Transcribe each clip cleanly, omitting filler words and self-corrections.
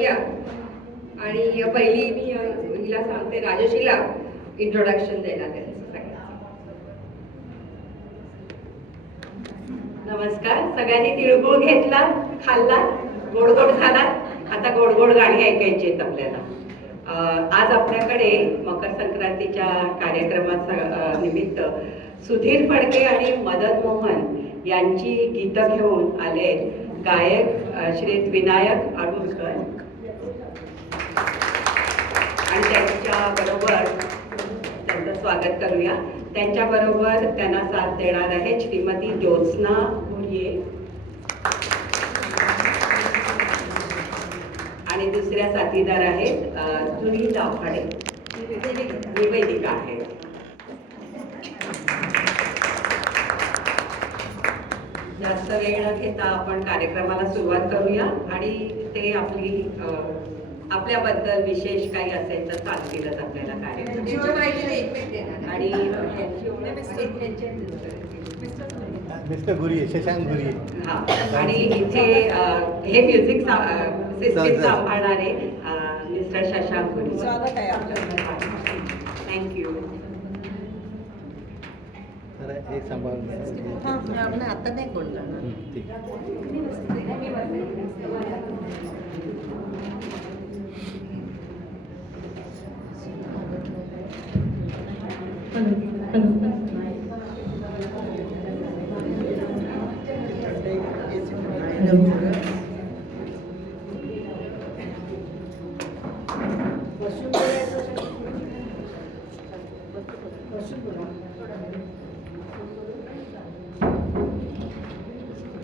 करूया. आणि पहिली मी हिला सांगते, राजश्रीला इंट्रोडक्शन देणार आहे. नमस्कार. सगळ्यांनी तिळगुळ घेतला, खाल्ला, गोड गोड झाला. आता गोड गोड गाणी ऐकायची आहेत आपल्याला. आज आपल्याकडे मकर संक्रांतीच्या कार्यक्रमाचा निमित्त सुधीर फडके आणि मदन मोहन यांची गीतं घेऊन आले गायक श्री विनायक आडुरकर आणि त्यांच्या बरोबर त्यांचं स्वागत करूया. त्यांच्याबरोबर त्यांना साथ देणार आहे श्रीमती ज्योत्स्ना घुरिये आणि दुसऱ्या साथीदार आहेत जुनी दाभाडे, निवेदिका आहे. जास्त वेळ न घेता आपण कार्यक्रमाला सुरुवात करूया आणि ते आपल्याबद्दल विशेष काही असेल तर सांगतीलच आपल्याला कार्यक्रम. आणि मिस्टर गुरिये, शशांक गुरिये. हा, आणि इथे हे म्युझिक सिस्टीम सांभाळणारे मिस्टर शशांक गुरिये. स्वागत आहे आपलं. थँक्यू. एक सांभाळून आपण आता नाही कोण करणार. ठीक.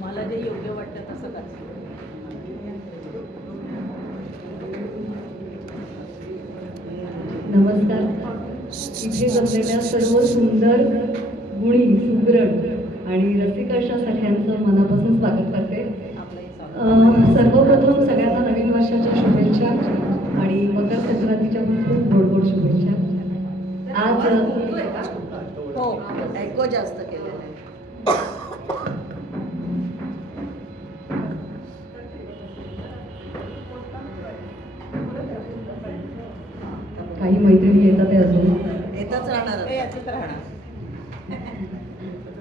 मला जे योग्य वाटतं तसं करते. नमस्कार. इथे बसलेल्या सर्व सुंदर, गुणी, सुगरण आणि रसिक अशा सगळ्यांचं मनापासून स्वागत करते. सर्वप्रथम सगळ्यांना नवीन वर्षाच्या शुभेच्छा आणि मकर संक्रांतीच्या पण खूप गोड गोड शुभेच्छा. आज हो, ऐको जास्त केलेलं आहे. काही मैत्रिणी येतात आहे अजून येतच राहणार, याचीच राहणार.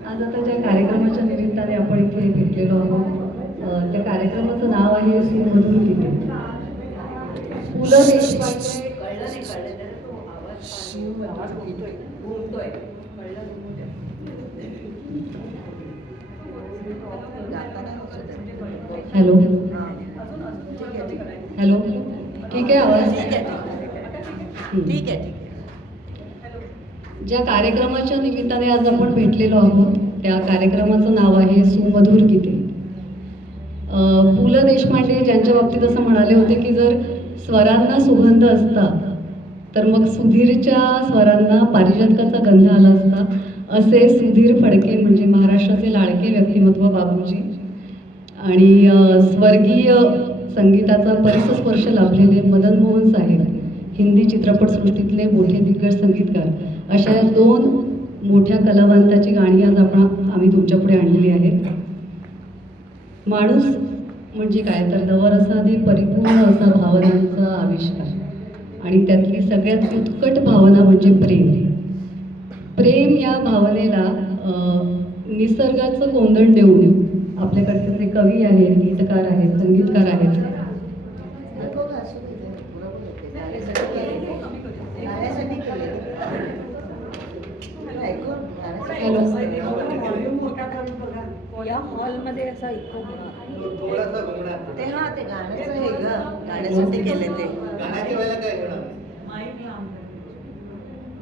आज आता ज्या कार्यक्रमाच्या निमित्ताने आपण इथे भेटलेलो आहोत, त्या कार्यक्रमाचं नाव आहे सुमधुर गीते. पु ल देशपांडे. हॅलो हॅलो, ठीक आहे आवाज? ठीक आहे. ज्या कार्यक्रमाच्या निमित्ताने आज आपण भेटलेलो आहोत त्या कार्यक्रमाचं नाव आहे सुमधुर गीते. पु ल देशपांडे ज्यांच्या बाबतीत असं म्हणाले होते की जर स्वरांना सुगंध असता तर मग सुधीरच्या स्वरांना पारिजातकाचा गंध आला असता. असे सुधीर फडके म्हणजे महाराष्ट्राचे लाडके व्यक्तिमत्व बाबूजी आणि स्वर्गीय संगीताचा परिसस्पर्श लाभलेले मदन मोहन साहेब, हिंदी चित्रपटसृष्टीतले मोठे दिग्गज संगीतकार, अशा दोन मोठ्या कलावंताची गाणी आज आम्ही तुमच्यापुढे आणलेली आहेत. माणूस म्हणजे काय तर नवरसाने परिपूर्ण असा भावनांचा आविष्कार आणि त्यातली सगळ्यात उत्कट भावना म्हणजे प्रेम. प्रेम या भावनेला निसर्गाचं कोंदण देऊन आपल्याकडचे जे कवी आहेत, गीतकार आहेत, संगीतकार आहेत, या हॉलमध्ये असा इको ते हा ते गाण्याचं हे ग, गाण्यासाठी केले ते. गाण्याच्या वेळेला काय होणार?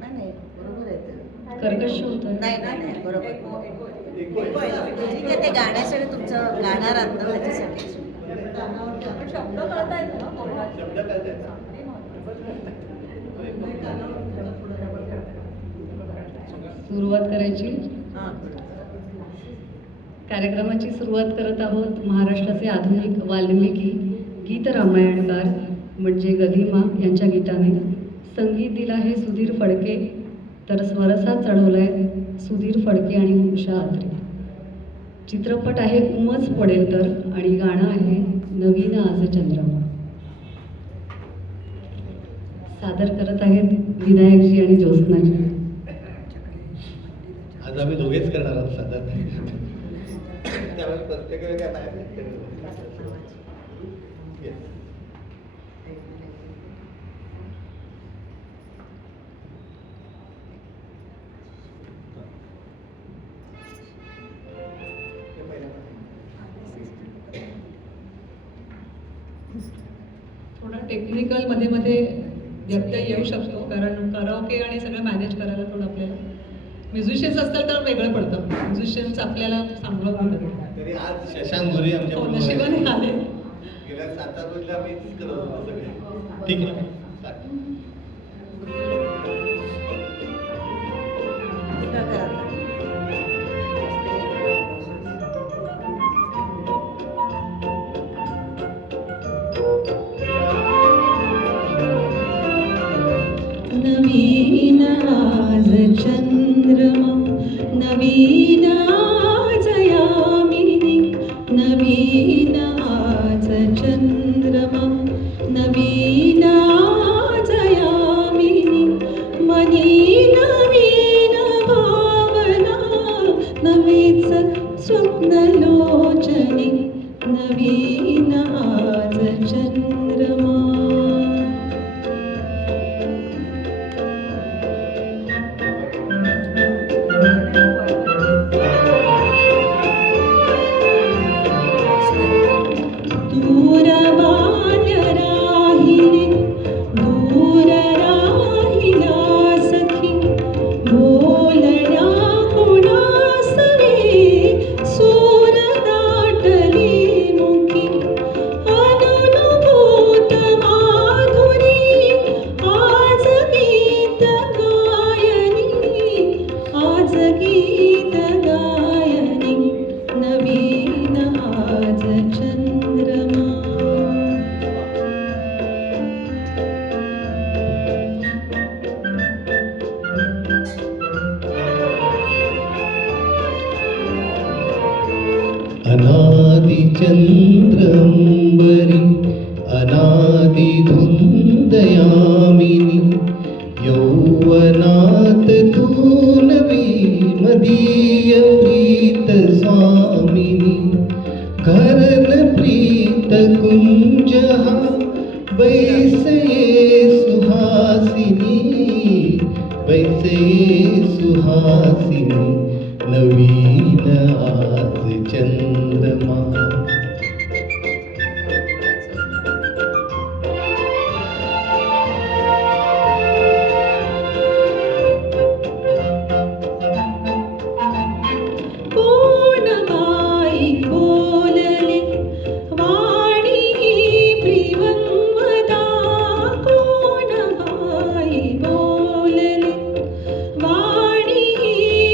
नाही बरोबर आहे ते. कर्कश होतं. नाही बरोबर. ठीक आहे, ते गाण्यासाठी तुमचं गाणार आहात ना, त्याच्यासाठी. शब्द कळता येतो ना. शब्द कळते. सुरुवात करायची. कार्यक्रमाची सुरुवात करत आहोत महाराष्ट्राचे आधुनिक वाल्मिकी गीत रामायणकार म्हणजे गदिमा यांच्या गीताने. संगीत दिलं आहे सुधीर फडके, तर स्वरसात चढवलाय सुधीर फडके आणि उषा आत्रे. चित्रपट आहे उमच पडेल तर आणि गाणं आहे नवीन आज चंद्रमा. सादर करत आहेत विनायकजी आणि ज्योत्स्नाजी. आज आम्ही दोघेच करणार आहोत साधारण त्यामुळे प्रत्येक वेळी काय नाही. Yes. थोडा टेक्निकल मध्ये मध्ये व्यत्यय येऊ शकतो कारण कराओके आणि सगळं मॅनेज करायला थोडं आपल्याला म्युझिशियन्स असतात तर वेगळं पडतं. म्युझिशियन्स आपल्याला सांभाळून घेतात. तरी आज शशांक गोरे आमच्या हो, बरोबर नशिबाने आहे. आले. गेल्या 7-8 रोजला आम्ही तेच करत होतो सगळे. ठीक आहे चालेल. कुठं करा आता? नवीन आज चंद्रमा नवीन आज यामिनी नवीन आज चंद्रमा नवीन आज यामिनी मनी नवीन भावना नवीच स्वप्नलोचनी नवीन आज चंद्रमा. दूर बाल्य राहिली दूर राहिला सखी बोलण्या कोणास रे सूर दाटली मुखी अनुभूत माधुरी आज गीत गायनी आज गीत गायनी नवीन आज चंद्रमा. अनादि चंद्रंबरी अनादि धुंदयामिनी यौवनात तू नवी मदीय प्रीत स्वामिनी घरन प्रीत कुंजहा बैसये सुहासिनी बैसये सुहासिनी नवीन आज चंद्रमा. कोण बाई बोलली वाणी प्रियंवदा कोण बाई बोलली वाणी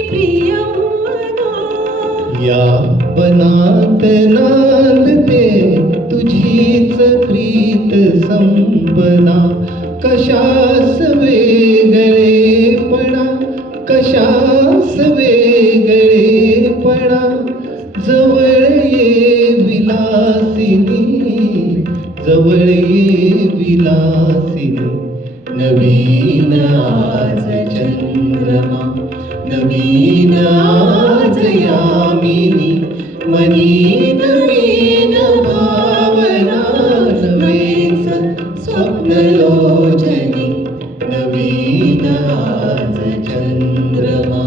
प्रियंवदा. या बनात नांदते तुझीच प्रीत संपदा कशास वेगळेपणा कशास वेगळेपणा जवळ ये विलासिनी जवळ ये विलासिनी नवीन आज चंद्रमा नवीन आज यामिनी मनी नवीन भावना नवीन स्वप्नलोचनी नवीन आज चंद्रमा.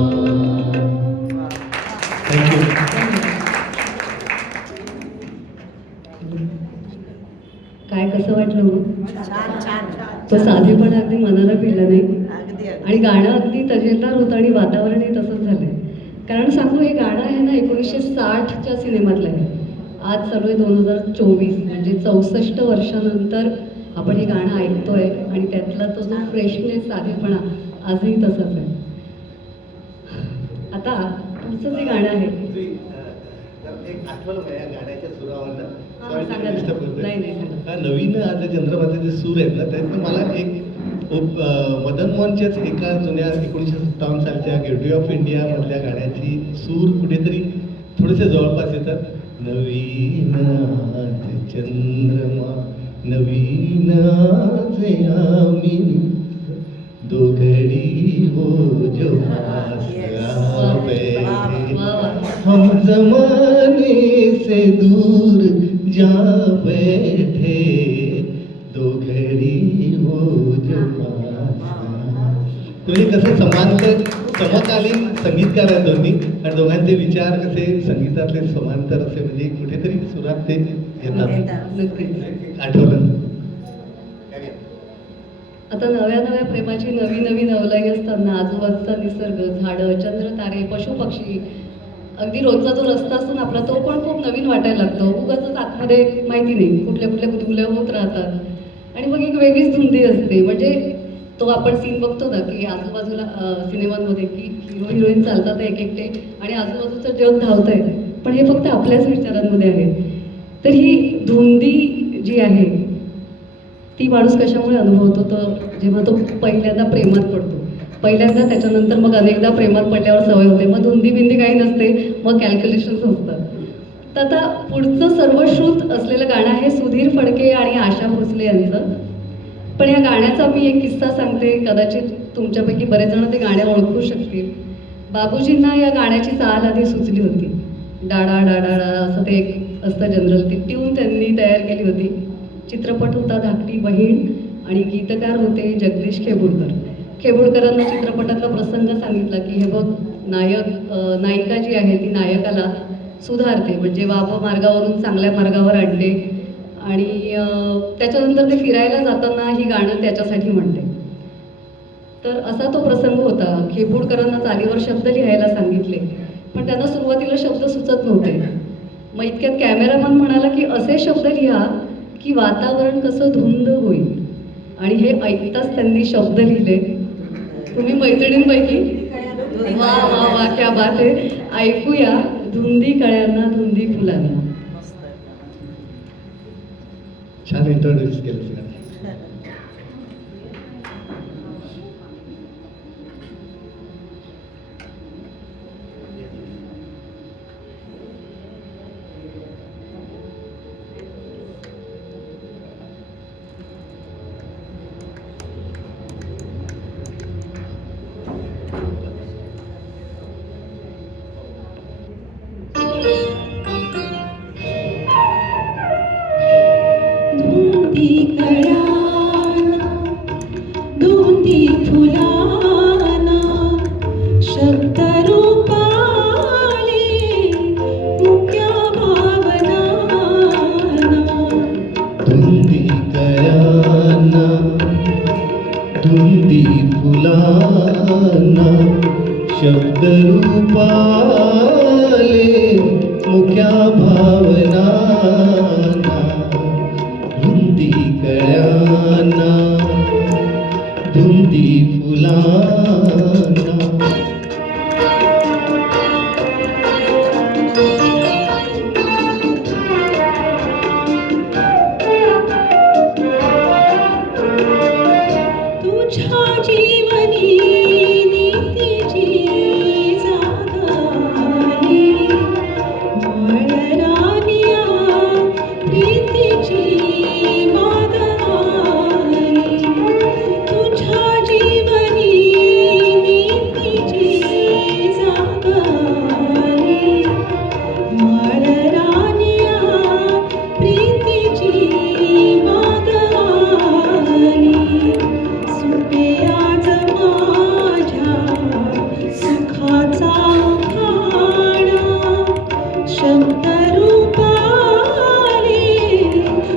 थँक्यू. काय कसं वाटलं मग? छान छान तो साधेपण अगदी मनाला भिडलं नाही अगदी आणि गाणं अगदी तजेलदार होतं आणि वातावरणही तसंच झालंय. कारण सांगू हे गाणं आहे ना 1960च्या सिनेमातलं आहे. आज चालू आहे 2024 म्हणजे 64 वर्षानंतर आपण हे गाणं ऐकतोय आणि त्यातला तो जो फ्रेशनेस साधेपणा आजही तसंच आहे. आता पुढचं जे गाणं आहे एक आठवण या गाण्याच्या सुरावरनं हां, Sorry, सांगा ना. disturb करतोय. नाही, नाही, सांगा. हा नवीन आज चंद्रमाचे जे सूर आहेत ना त्यातनं मला एक मदन मोहनच्याच एका जुन्या 1957 सालच्या गेटवे ऑफ इंडिया मधल्या गाण्याची सूर कुठेतरी थोडेसे जवळपास येतात. नवीन आज चंद्रमा नवीन आज यामिनी दो घड़ी वो जो पास आ बैठे, हम जमाने से दूर जा बैठे, दो घड़ी वो जो पास आ. म्हणजे कसं समांतर समकालीन संगीतकार आहेत दोन्ही आणि दोघांचे विचार कसे संगीतातले समांतर असे म्हणजे कुठेतरी सुरात ते येतात. नक्कीच. आठवलं आता नव्या नव्या प्रेमाची नवी नवी नवलाई असताना आजूबाजूचा निसर्ग, झाडं, चंद्र, तारे, पशु पक्षी, अगदी रोजचा जो रस्ता असतो ना आपला, तो पण खूप नवीन वाटायला लागतो. उगाचच आतमध्ये माहिती नाही कुठल्या कुठल्या गुदगुल्या होत राहतात आणि मग एक वेगळीच धुंदी असते. म्हणजे तो आपण सीन बघतो ना की आजूबाजूला सिनेमांमध्ये की हिरो हिरोईन चालतात एक एकटे आणि आजूबाजूचं जग धावतंय, पण हे फक्त आपल्याच विचारांमध्ये आहे. तर ही धुंदी जी आहे ती माणूस कशामुळे अनुभवतो, तर जेव्हा तो पहिल्यांदा प्रेमात पडतो. पहिल्यांदा, त्याच्यानंतर मग अनेकदा प्रेमात पडल्यावर सवय होते, मग धुंदी बिंदी काही नसते, मग कॅल्क्युलेशन्स असतात. तर आता पुढचं सर्वश्रुत असलेलं गाणं आहे सुधीर फडके आणि आशा भोसले यांचं. पण या गाण्याचा मी एक किस्सा सांगते, कदाचित तुमच्यापैकी बरेच जण ते गाणे ओळखू शकतील. बाबूजींना या गाण्याची चाल आधी सुचली होती. डाडा डाडा डा असं ते एक असतं जनरल, ती ट्यून त्यांनी तयार केली होती. चित्रपट होता धाकटी बहीण आणि गीतकार होते जगदीश खेबुडकर. खेबुडकरांना चित्रपटातला प्रसंग सांगितला की हे बघ, नायिका जी आहे ती नायकाला सुधारते, म्हणजे वाव मार्गावरून चांगल्या मार्गावर आणते आणि त्याच्यानंतर ते फिरायला जाताना ही गाणं त्याच्यासाठी म्हणते. तर असा तो प्रसंग होता. खेबुडकरांना चालीवर शब्द लिहायला सांगितले, पण त्यांना सुरुवातीला शब्द सुचत नव्हते. मग इतक्यात कॅमेरामन म्हणाला की असे शब्द लिहा की वातावरण कसं धुंद होईल, आणि हे ऐकताच त्यांनी शब्द लिहिले. तुम्ही मैत्रिणींपैकी वा वा वा क्या बात आहे. ऐकूया धुंदी कळ्यांना धुंदी फुलांना. छान इंट्रोड्यूस केलं सगळं. धुंदी कळ्यांना धुंदी फुलांना शब्द रूपाले मुक्या भावनांना. धुंदी कळ्यांना धुंदी फुलांना शब्द रूपाले मुख्या भावनांना. धुंदी कळ्यांना धुंदी फुलांना. तुझ्या जीवनी नीतीची जागाली मळरानिया प्रीतीची मागाली. तुझ्या जीवनी नीतीची जागाली मळरानिया प्रीतीची मागाली. सुटे आज माझ्या सुखाचा उखाणा शब्द रूपाले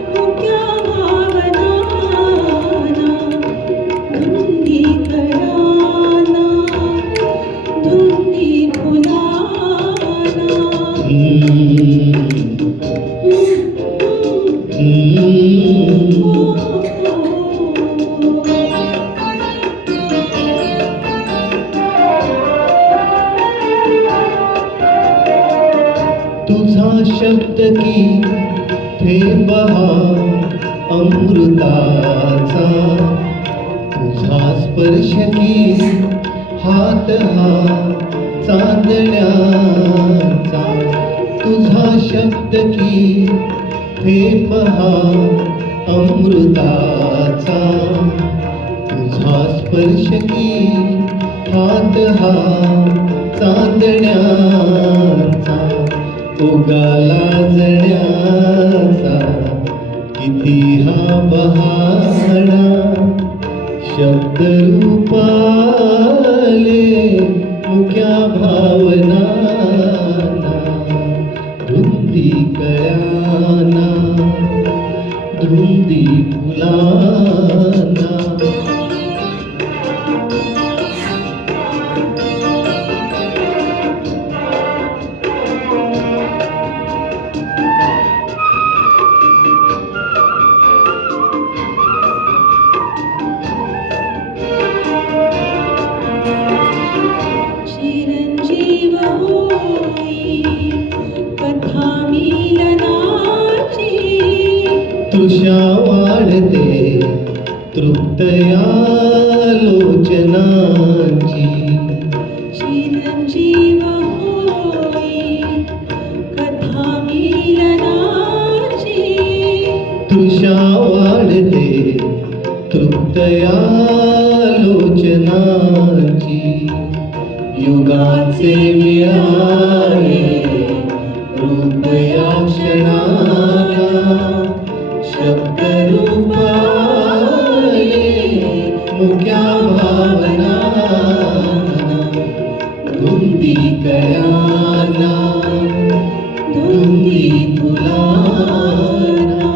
मुक्या भावनांना. धुंदी कळ्यांना धुंदी फुलांना. तुझा शब्द की थेंब हा अमृताचा, तुझा स्पर्श की हात हा चांदण्याचा. तुझा शब्द की थेंब हा अमृताचा, तुझा स्पर्श की हात हा चांदण्याचा उगाला जण्याचा किती हा बहाणा शब्द रूपाले मुक्या भावना धुंदी कळ्याना धुंदी फुलाना चिरंजीव होई कथा मिलनाची तृषा वाढते तृप्तया लोचनाची चिरंजीव होई कथा मिलनाची तृषा वाढते तृप्तया लोचनाची युगाचे मिळाले रूप या क्षणाला शब्द रूपाले मुक्या भावना धुंदी कळ्याना धुंदी फुलाना.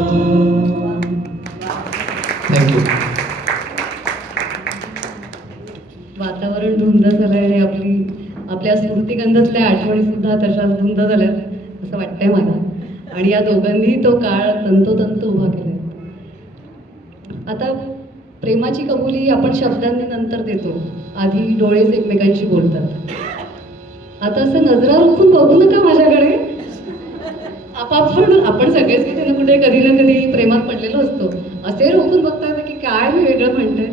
थँक्यू. वातावरण धुंद झालंय आणि आपल्या स्मृतिगंधातल्या आठवणी सुद्धा तशाच धुंद झाल्यात असं वाटतंय मला. आणि या दोघांनी तो काळ तंतोतंत उभा केलाय. आता प्रेमाची कबुली आपण शब्दांनी नंतर देतो, आधी डोळेच एकमेकांशी बोलतात. आता असं नजरा रोखून बघू नका माझ्याकडे. आपण सगळेच कुठे ना कुठे कधी ना कधी प्रेमात पडलेलो असतो. असे रोखून बघतात की काय मी वेगळं म्हणते.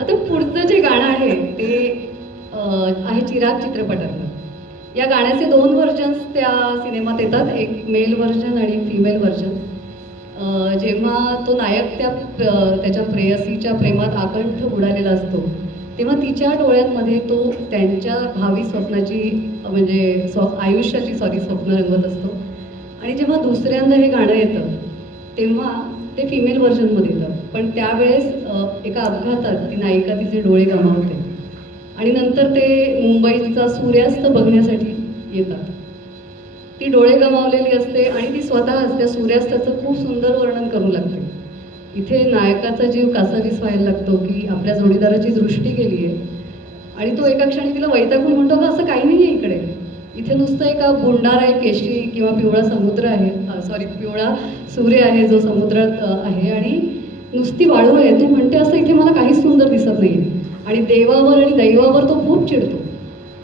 आता पुढचं जे गाणं आहे ते आहे चिराग चित्रपटातलं. या गाण्याचे 2 व्हर्जन्स त्या सिनेमात येतात, एक मेल व्हर्जन आणि फिमेल व्हर्जन. जेव्हा तो नायक त्याच्या प्रेयसीच्या प्रेमात आकंठ बुडालेला असतो तेव्हा तिच्या डोळ्यांमध्ये तो त्यांच्या भावी स्वप्नाची म्हणजे आयुष्याची स्वप्न रंगवत असतो. आणि जेव्हा दुसऱ्यांदा हे गाणं येतं तेव्हा ते फिमेल व्हर्जनमध्ये येतं. पण त्यावेळेस एका अपघातात ती नायिका तिचे डोळे गमावते आणि नंतर ते मुंबईचा सूर्यास्त बघण्यासाठी येतात. ती डोळे गमावलेली असते आणि ती स्वतःच त्या सूर्यास्ताचं खूप सुंदर वर्णन करू लागते. इथे नायकाचा जीव कासावीस व्हायला लागतो की आपल्या जोडीदाराची दृष्टी गेली आहे आणि तो एका क्षणी तिला वैतागून म्हणतो का असं काही नाही आहे इकडे. इथे नुसतं एका बुंडारा एक केशरी किंवा पिवळा समुद्र आहे, पिवळा सूर्य आहे जो समुद्रात आहे आणि नुसती वाळू आहे. तू म्हणते असं इथे मला काहीच सुंदर दिसत नाही. आणि देवावर आणि दैवावर तो खूप चिडतो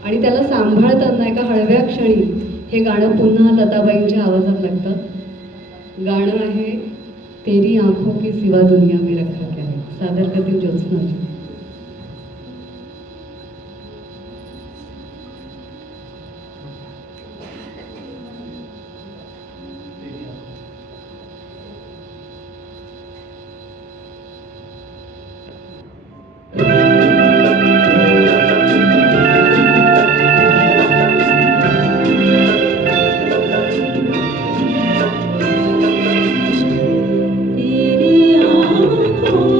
आणि त्याला सांभाळताना एका हळव्या क्षणी हे गाणं पुन्हा लताबाईंच्या आवाजात लागतं. गाणं आहे तेरी आंखों के सिवा दुनिया में रखा क्या है. सादर करतील ज्योत्स्नाजी. तेरी आँखों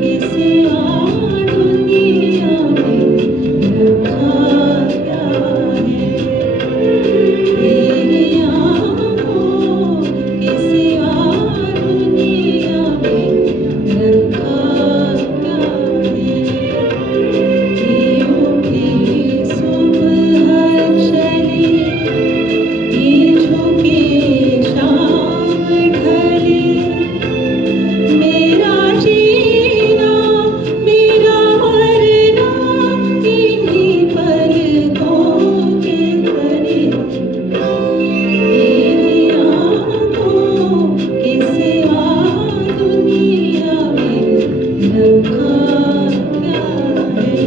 के सिवा दुनिया में रखा क्या है. तेरी आँखों के सिवा दुनिया में रखा क्या है. ये उठी सुबह चली ये झुकी शाम ढली. मेरा जीना मेरा मरना इन्हीं पलकों के तले. तेरी आँखों के सिवा दुनिया में रखा क्या है.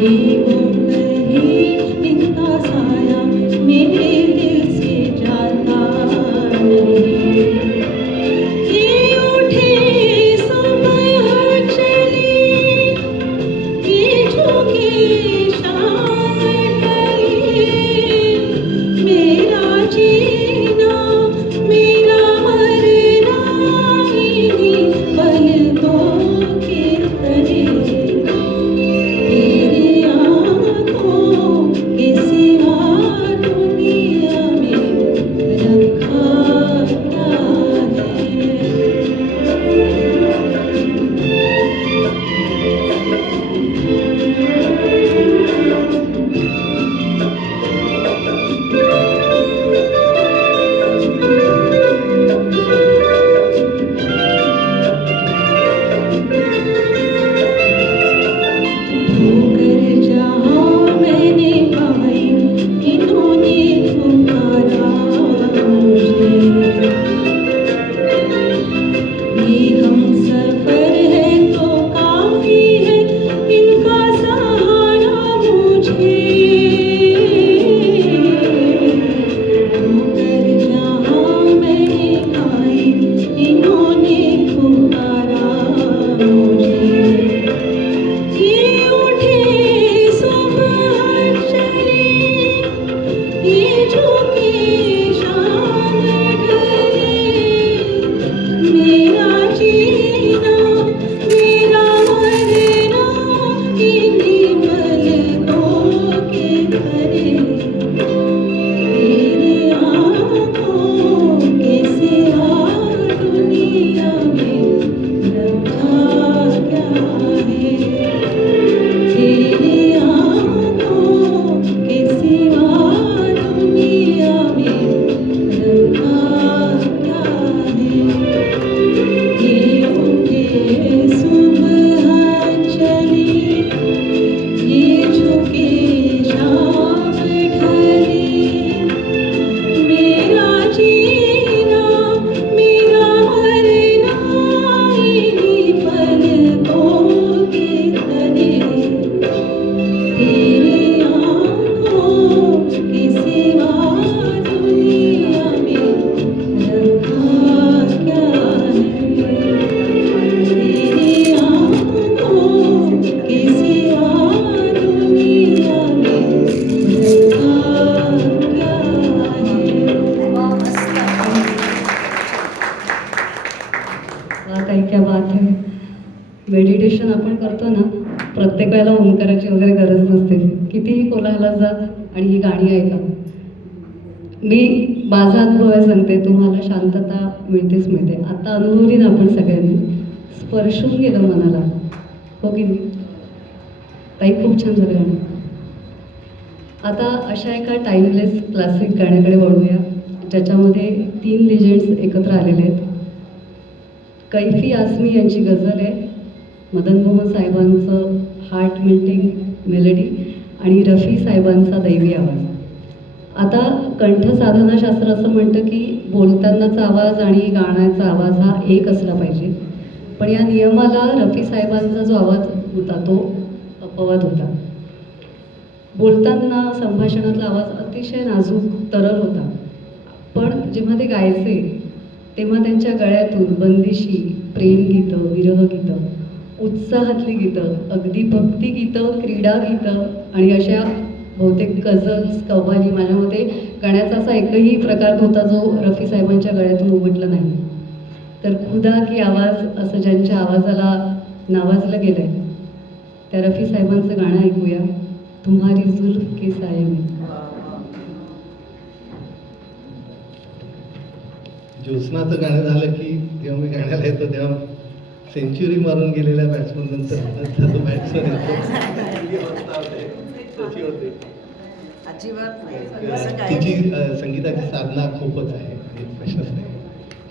वो कहीं इनका साया मेरे दिल से जाता नहीं। ये उठे सुबह चली, ये झुके शाम ढली, मेरा जीना मेरा मरना इन्हीं पलकों के तले। तेरी आँखों के सिवा दुनिया में रखा क्या ठोकर जहाँ मैंने पाई इन्होंने ठुकरा मुझे। ये हम सफर है तो काफी है इनका सहारा मुझे। ठोकर जहाँ मैंने पाई इन्होंने ठुकरा मुझे। ये उठे सुबह चली, ये झुके शाम ढली, मेरा जीना मेरा मरना इन्हीं पलकों के तले। तेरी आँखों के सिवा दुनिया में रखा क्या है। तेरी आँखों के सिवा दुनिया में रखा क्या है। ये उठे सुबह चली, ये झुके शाम ढली, मेरा जीना मेरा मरना इन्हीं पलकों के तले। तेरी आँखों के सिवा दुनिया में रखा क्या है। तेरी आँखों के सिवा दुनिया में रखा क्या है। वा, मस्त. वा, काही क्या बात आहे. मेडिटेशन आपण करतो ना, प्रत्येक वेळेला ओंकाराची वगैरे गरज नसते. कितीही कोलाहलात जा आणि ही गाणी ऐका. मी माझा अनुभव आहे सांगते, तुम्हाला शांतता मिळतेच मिळते. आता अनुभवली ना आपण सगळ्यांनी, स्पर्शून गेलं मनाला, हो की नाही? ताई खूप छान झालं गाणं. आता अशा एका टाईमलेस क्लासिक गाण्याकडे वळूया, ज्याच्यामध्ये 3 लेजेंड्स एकत्र आलेले आहेत. कैफी आझमी यांची गझल आहे, मदन मोहन साहेबांचं हार्ट मेल्टिंग मेलडी आणि रफी साहेबांचा दैवी आवाज. आता कंठसाधनाशास्त्र असं म्हणतं की बोलतानाचा आवाज आणि गाण्याचा आवाज हा एक असला पाहिजे, पण या नियमाला रफी साहेबांचा जो आवाज होता तो अपवाद होता. बोलताना संभाषणातला आवाज अतिशय नाजूक तरल होता, पण जेव्हा ते गायचे तेव्हा त्यांच्या गळ्यातून बंदिशी, प्रेमगीतं, विरहगीतं, उत्साहातली गीतं, अगदी भक्तिगीतं, क्रीडा गीतं आणि अशा बहुतेक गझल्स, कव्वाली, माझ्या मते गाण्याचा असा एकही प्रकार होता जो रफी साहेबांच्या गळ्यातून उमटला नाही. तर खुदा की आवाज असं ज्यांच्या आवाजाला नावाजलं गेलं आहे, त्या रफी साहेबांचं गाणं ऐकूया, तुम्हारी जुल्फ के साये में. ज्योत्स्नाचं गाणं झालं की जेव्हा मी गाण्याला येतो तेव्हा सेंच्युरी मारून गेलेल्या बॅट्समन नंतर तो बॅट्समन येतो तशी होते. अजिबात नाही असं काय तिची नाही. संगीताची साधना खूपच आहे, प्रश्नच नाही.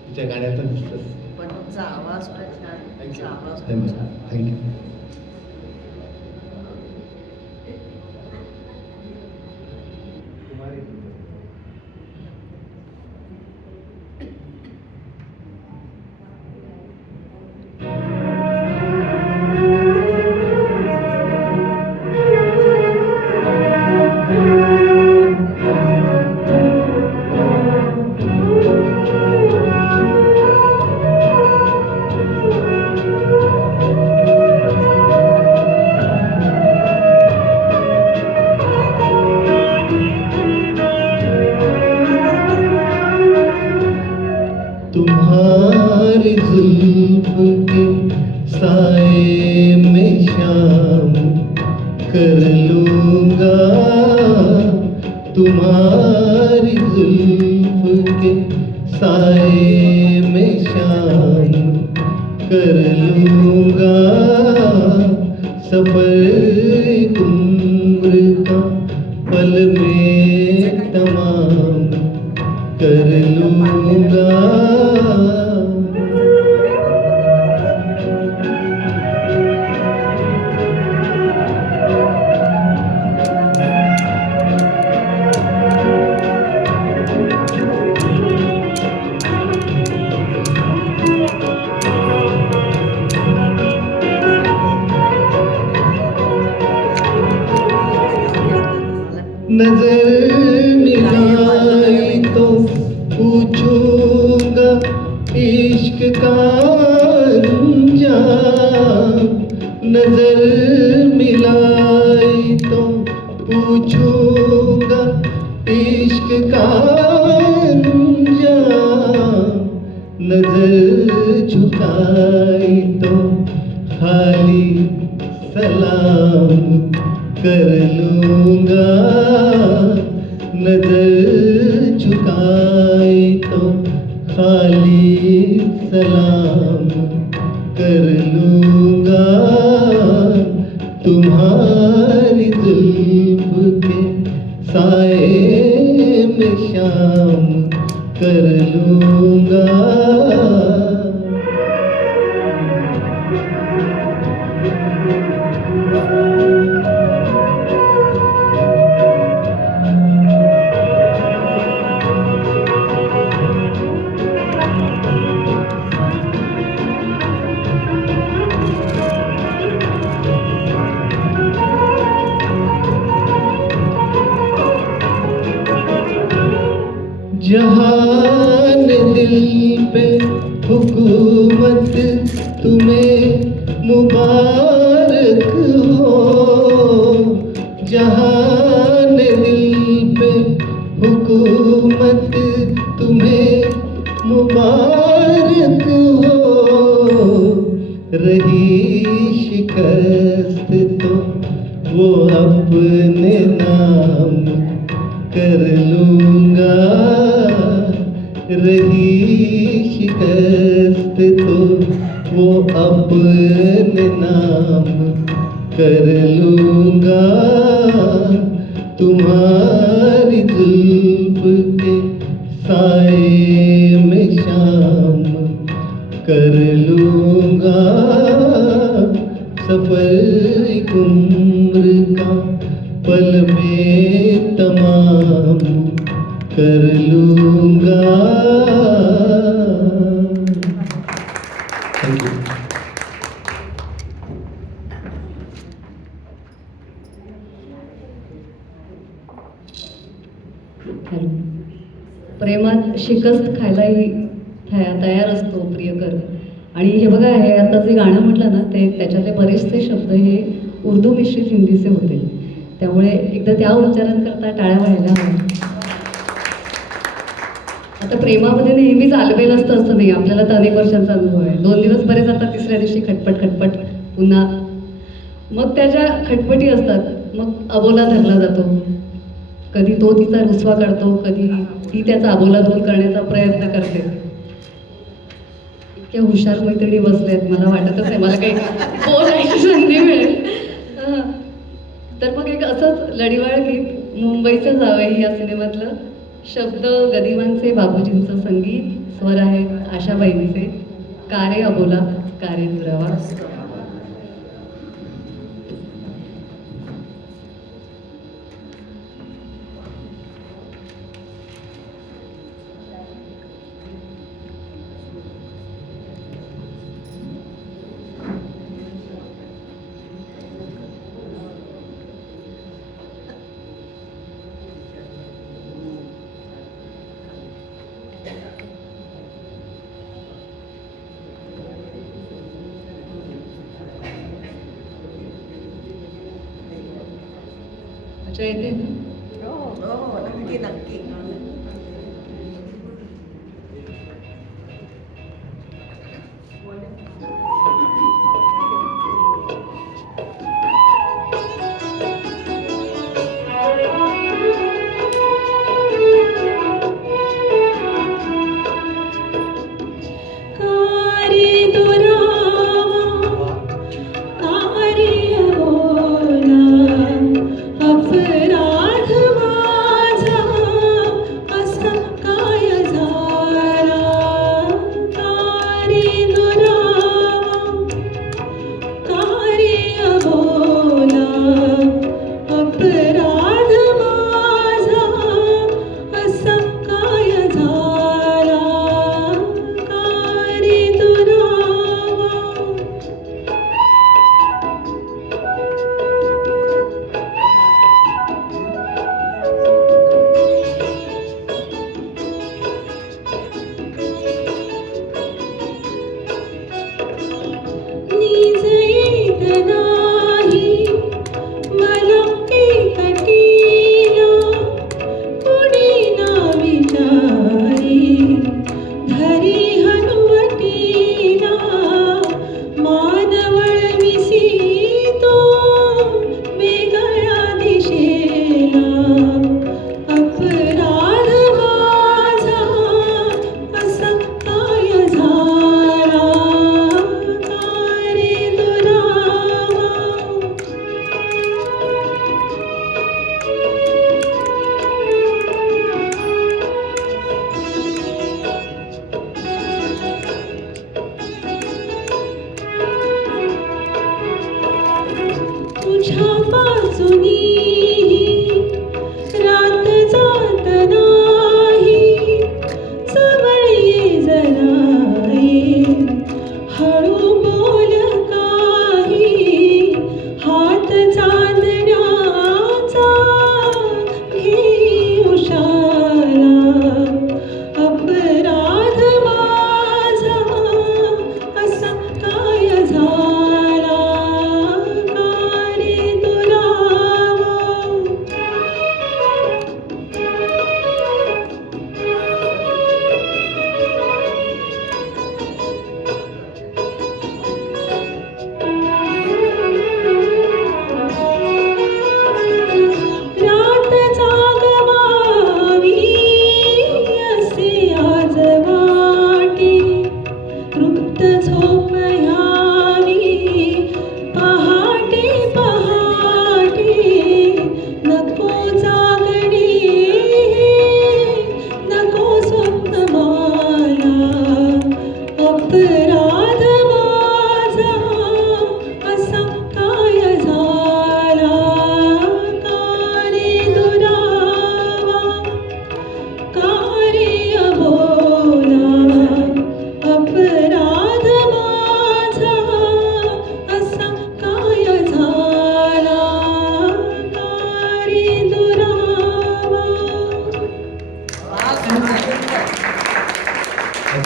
तिच्या गाण्यातलं दिसतं. पण तुमचा आवाज खूप छान, तुमचा आवाज खूप धन्यवाद, छान. थँक्यू. लूंगा तुम्हारी जुल्फ के साए में शाम कर लूंगा सफर एक उम्र का पल में तमाम कर लूंगा। नजर मिलाई तो पूछूंगा इश्क का अंजाम। नजर मिलाई तो पूछूंगा इश्क का अंजाम। नजर झुकाई तो खाली सलाम कर लूंगा। नजर झुकाई तो खाली सलाम कर लूंगा। तुम्हारी जुल्फ के साए में शाम कर लूंगा। जहान दिल पे हुकूमत तुम्हें मुबारक हो। जहान दिल पे हुकूमत तुम्हें मुबारक हो। रही शिकस्त तो वो अपने नाम कर लूंगा। रही शिकस्त तो वो अपने नाम कर लूंगा। तुम्हारी जुल्फ के साए में शाम कर लूंगा। सफर एक उम्र का पल में तमाम कर लूंगा। Thank you. हॅलो. प्रेमात शिकस्त खायलाही तयार असतो प्रियकर. आणि हे बघा, हे आता जे गाणं म्हटलं ना, ते त्याच्यातले बरेचसे शब्द हे उर्दू मिश्रित हिंदीचे होते. त्यामुळे एकदा त्या उच्चारांकरता टाळ्या व्हायला हव्या. आता प्रेमामध्ये नेहमीच आलबेल असतं असं नाही. आपल्याला तर अनेक वर्षांचा अनुभव आहे. 2 दिवस बरे जातात, तिसऱ्या दिवशी खटपट पुन्हा. मग त्याच्या खटपटी असतात. मग अबोला धरला जातो. कधी तो तिचा रुसवा काढतो, कधी ती त्याचा अबोला दूर करण्याचा प्रयत्न करते. इतक्या हुशार मैत्रिणी बसल्यात, मला वाटतच नाही मला काही बोलायची संधी मिळेल. तर मग एक असंच लढीवाळ गीत मुंबईचं जावई या सिनेमातलं. शब्द गदिमांचे, बाबूजींचं संगीत, स्वर आहेत आशाबाईंचे. कारे अबोला कारे दुरावा. मजा येते ना? हो नक्की नक्की.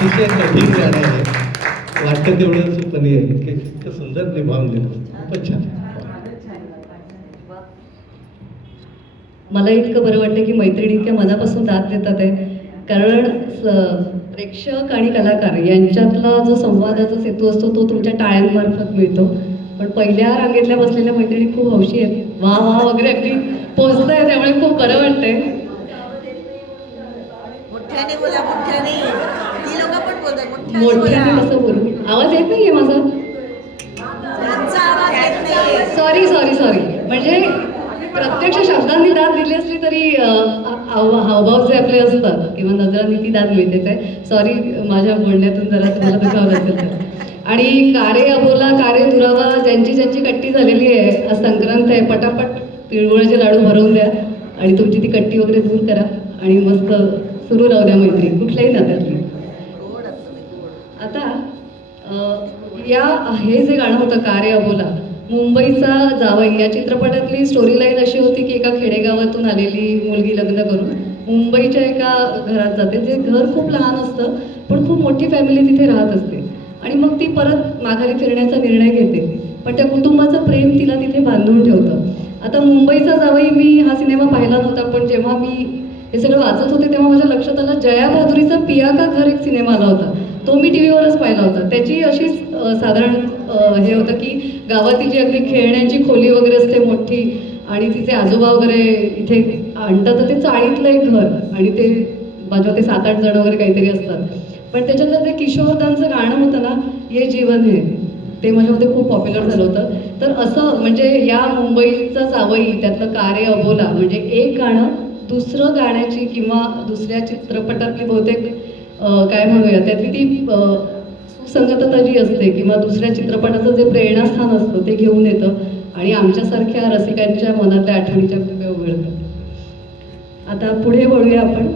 अतिशय कठीण गाणं आहे. वाटतं तेवढं सुपनी आहे. इतकं सुंदर निभावून देतो. खूपच छान. मला इतकं बरं वाटतं की मैत्रिणी इतक्या मनापासून दाद देतात आहे, कारण प्रेक्षक आणि कलाकार यांच्यातला जो संवादाचा सेतू असतो तो तुमच्या टाळ्यांमार्फत मिळतो. पण पहिल्या रांगेतल्या बसलेल्या मैत्रिणी खूप हौशी आहेत, वा वा वगैरे अगदी पोचत आहे, त्यामुळे खूप बरं वाटतंय. मोठ्याने बोला, मोठ्याने. ती लोक पण बोलतात मोठ्याने बोला. कसं बोलू, आवाज येत नाहीये माझा. त्यांचा आवाज येत नाहीये. सॉरी सॉरी सॉरी, म्हणजे प्रत्यक्ष शब्दांनी दाद दिली असली तरी हावभाव जे आपले असतात किंवा नजरांनी ती दाद मिळतेच आहे. सॉरी, माझ्या बोलण्यातून जरा तुम्हाला दुखावत असेल तर. आणि कारे अबोला कारे दुरावा ज्यांची ज्यांची कट्टी झालेली आहे, आज संक्रांत आहे, पटापट तिळगुळाचे लाडू भरवून द्या आणि तुमची ती कट्टी वगैरे दूर करा आणि मस्त सुरू राहू द्या मैत्री कुठल्याही नात्यातली. गोड असतं ते, गोड. आता हे जे गाणं होतं कारे अबोला, मुंबईचा जावई या चित्रपटातली स्टोरी लाईन अशी होती की एका खेडेगावातून आलेली मुलगी लग्न करून मुंबईच्या एका घरात जाते, जे घर खूप लहान असतं पण खूप मोठी फॅमिली तिथे राहत असते. आणि मग ती परत माघारी फिरण्याचा निर्णय घेते, पण त्या कुटुंबाचं प्रेम तिला तिथे बांधून ठेवतं. आता मुंबईचा जावई, मी हा सिनेमा पाहिला नव्हता, पण जेव्हा मी हे सगळं वाचत होते तेव्हा माझ्या लक्षात आलं, जया भादुरीचा पिया का घर एक सिनेमा आला होता, तो मी टी व्हीवरच पाहिला होता. त्याची अशीच साधारण हे होतं की गावात जी अगदी खेळण्याची खोली वगैरे असते मोठी आणि तिचे आजोबा वगैरे इथे आणतात, तर ते चाळीतलं एक घर आणि ते माझ्या ते 7-8 जण वगैरे काहीतरी असतात. पण त्याच्यातलं जे किशोरदांचं गाणं होतं ना, ये जीवन है, ते माझ्यामध्ये खूप पॉप्युलर झालं होतं. तर असं म्हणजे या मुंबईचा जावई त्यातलं कारे अबोला, म्हणजे एक गाणं दुसरं गाण्याची किंवा दुसऱ्या चित्रपटातली बहुतेक काय म्हणूया त्यातली ती सुसंगतता जी असते किंवा दुसऱ्या चित्रपटाचं जे प्रेरणास्थान असतं ते घेऊन येतं आणि आमच्यासारख्या रसिकांच्या मनातल्या आठवणीच्या कुप्या उघडतं. आता पुढे वळूया आपण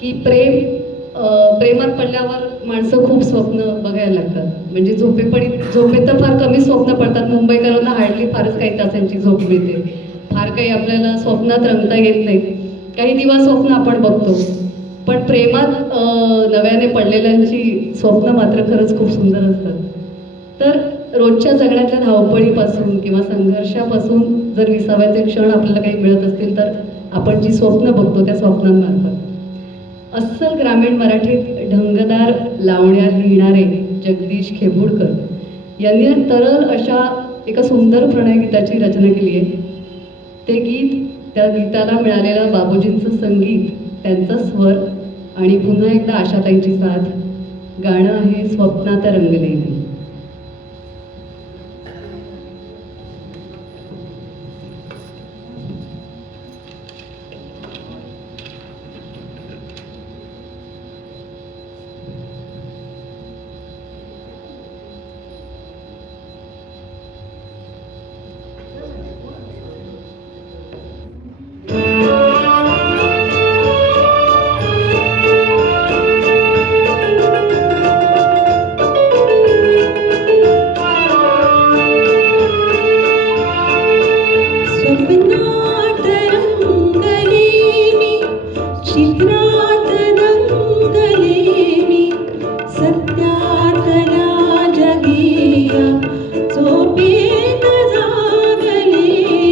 की प्रेमात पडल्यावर माणसं खूप स्वप्न बघायला लागतात. म्हणजे झोपेत तर फार कमी स्वप्न पडतात. मुंबईकरांना हार्डली फारच काही तासांची झोप मिळते. फार काही आपल्याला स्वप्नात रंगता येत नाही. काही दिवस स्वप्न आपण बघतो, पण प्रेमात नव्याने पडलेल्यांची स्वप्न मात्र खरंच खूप सुंदर असतात. तर रोजच्या जगण्यातल्या धावपळीपासून किंवा संघर्षापासून जर विसाव्याचे क्षण आपल्याला काही मिळत असतील तर आपण जी स्वप्न बघतो त्या स्वप्नांमार्फत. अस्सल ग्रामीण मराठीत ढंगदार लावण्या लिहिणारे जगदीश खेबुडकर यांनी तरल अशा एका सुंदर प्रणयगीताची रचना केली आहे. ते गीत, त्या गीताला मिळालेलं बाबूजींचं संगीत, त्यांचा स्वर आणि पुन्हा एकदा आशाताईंची साथ. गाणं आहे स्वप्नात रंगलेली. स्वप्नात रंगले मी, चित्रात रंगले मी, सत्यातल्या जगिया झोपेत जागले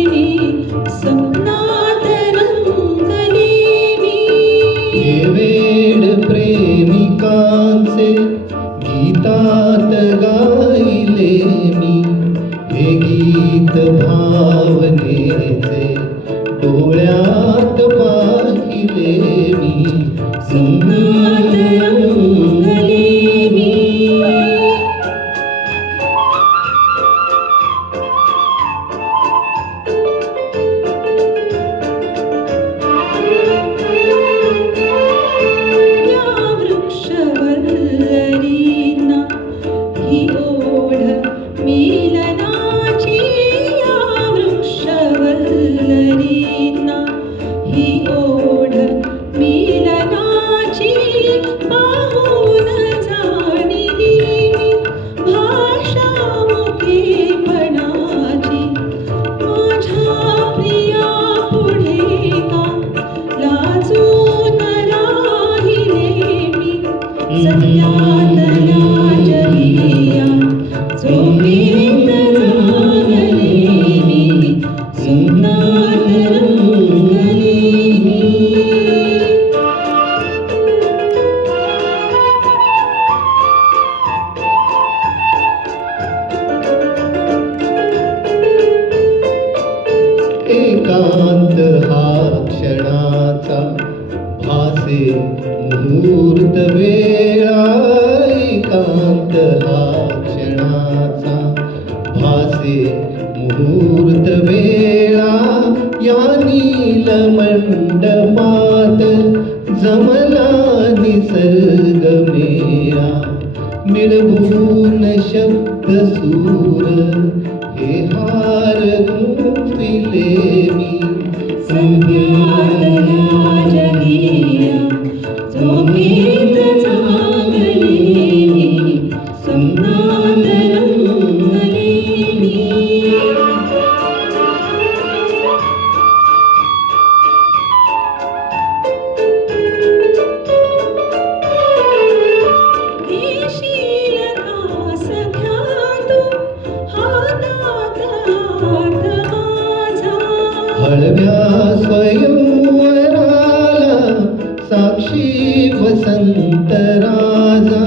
मी, स्वप्नात रंगले मी. हे वेड प्रेमिकांचे गीतात गायले मी, हे गीत भावनेचे डोळ्यात पाहिले मी, स्वप्नात रंगले मी. या वृक्षवल्लरींना ही ओढ मिलनाची, या वृक्षवल्लरींना नीलमंडपात जमला निसर्ग मेरा मिळवून शब्द सूर हे हार गुंफिले मी संध्यातला जगिया झोपेत जागले मी स्वप्नात रंगले मी घेशील का सख्या तू हातात हात माझा हळव्या स्वयंवराला साक्षी वसंत राजा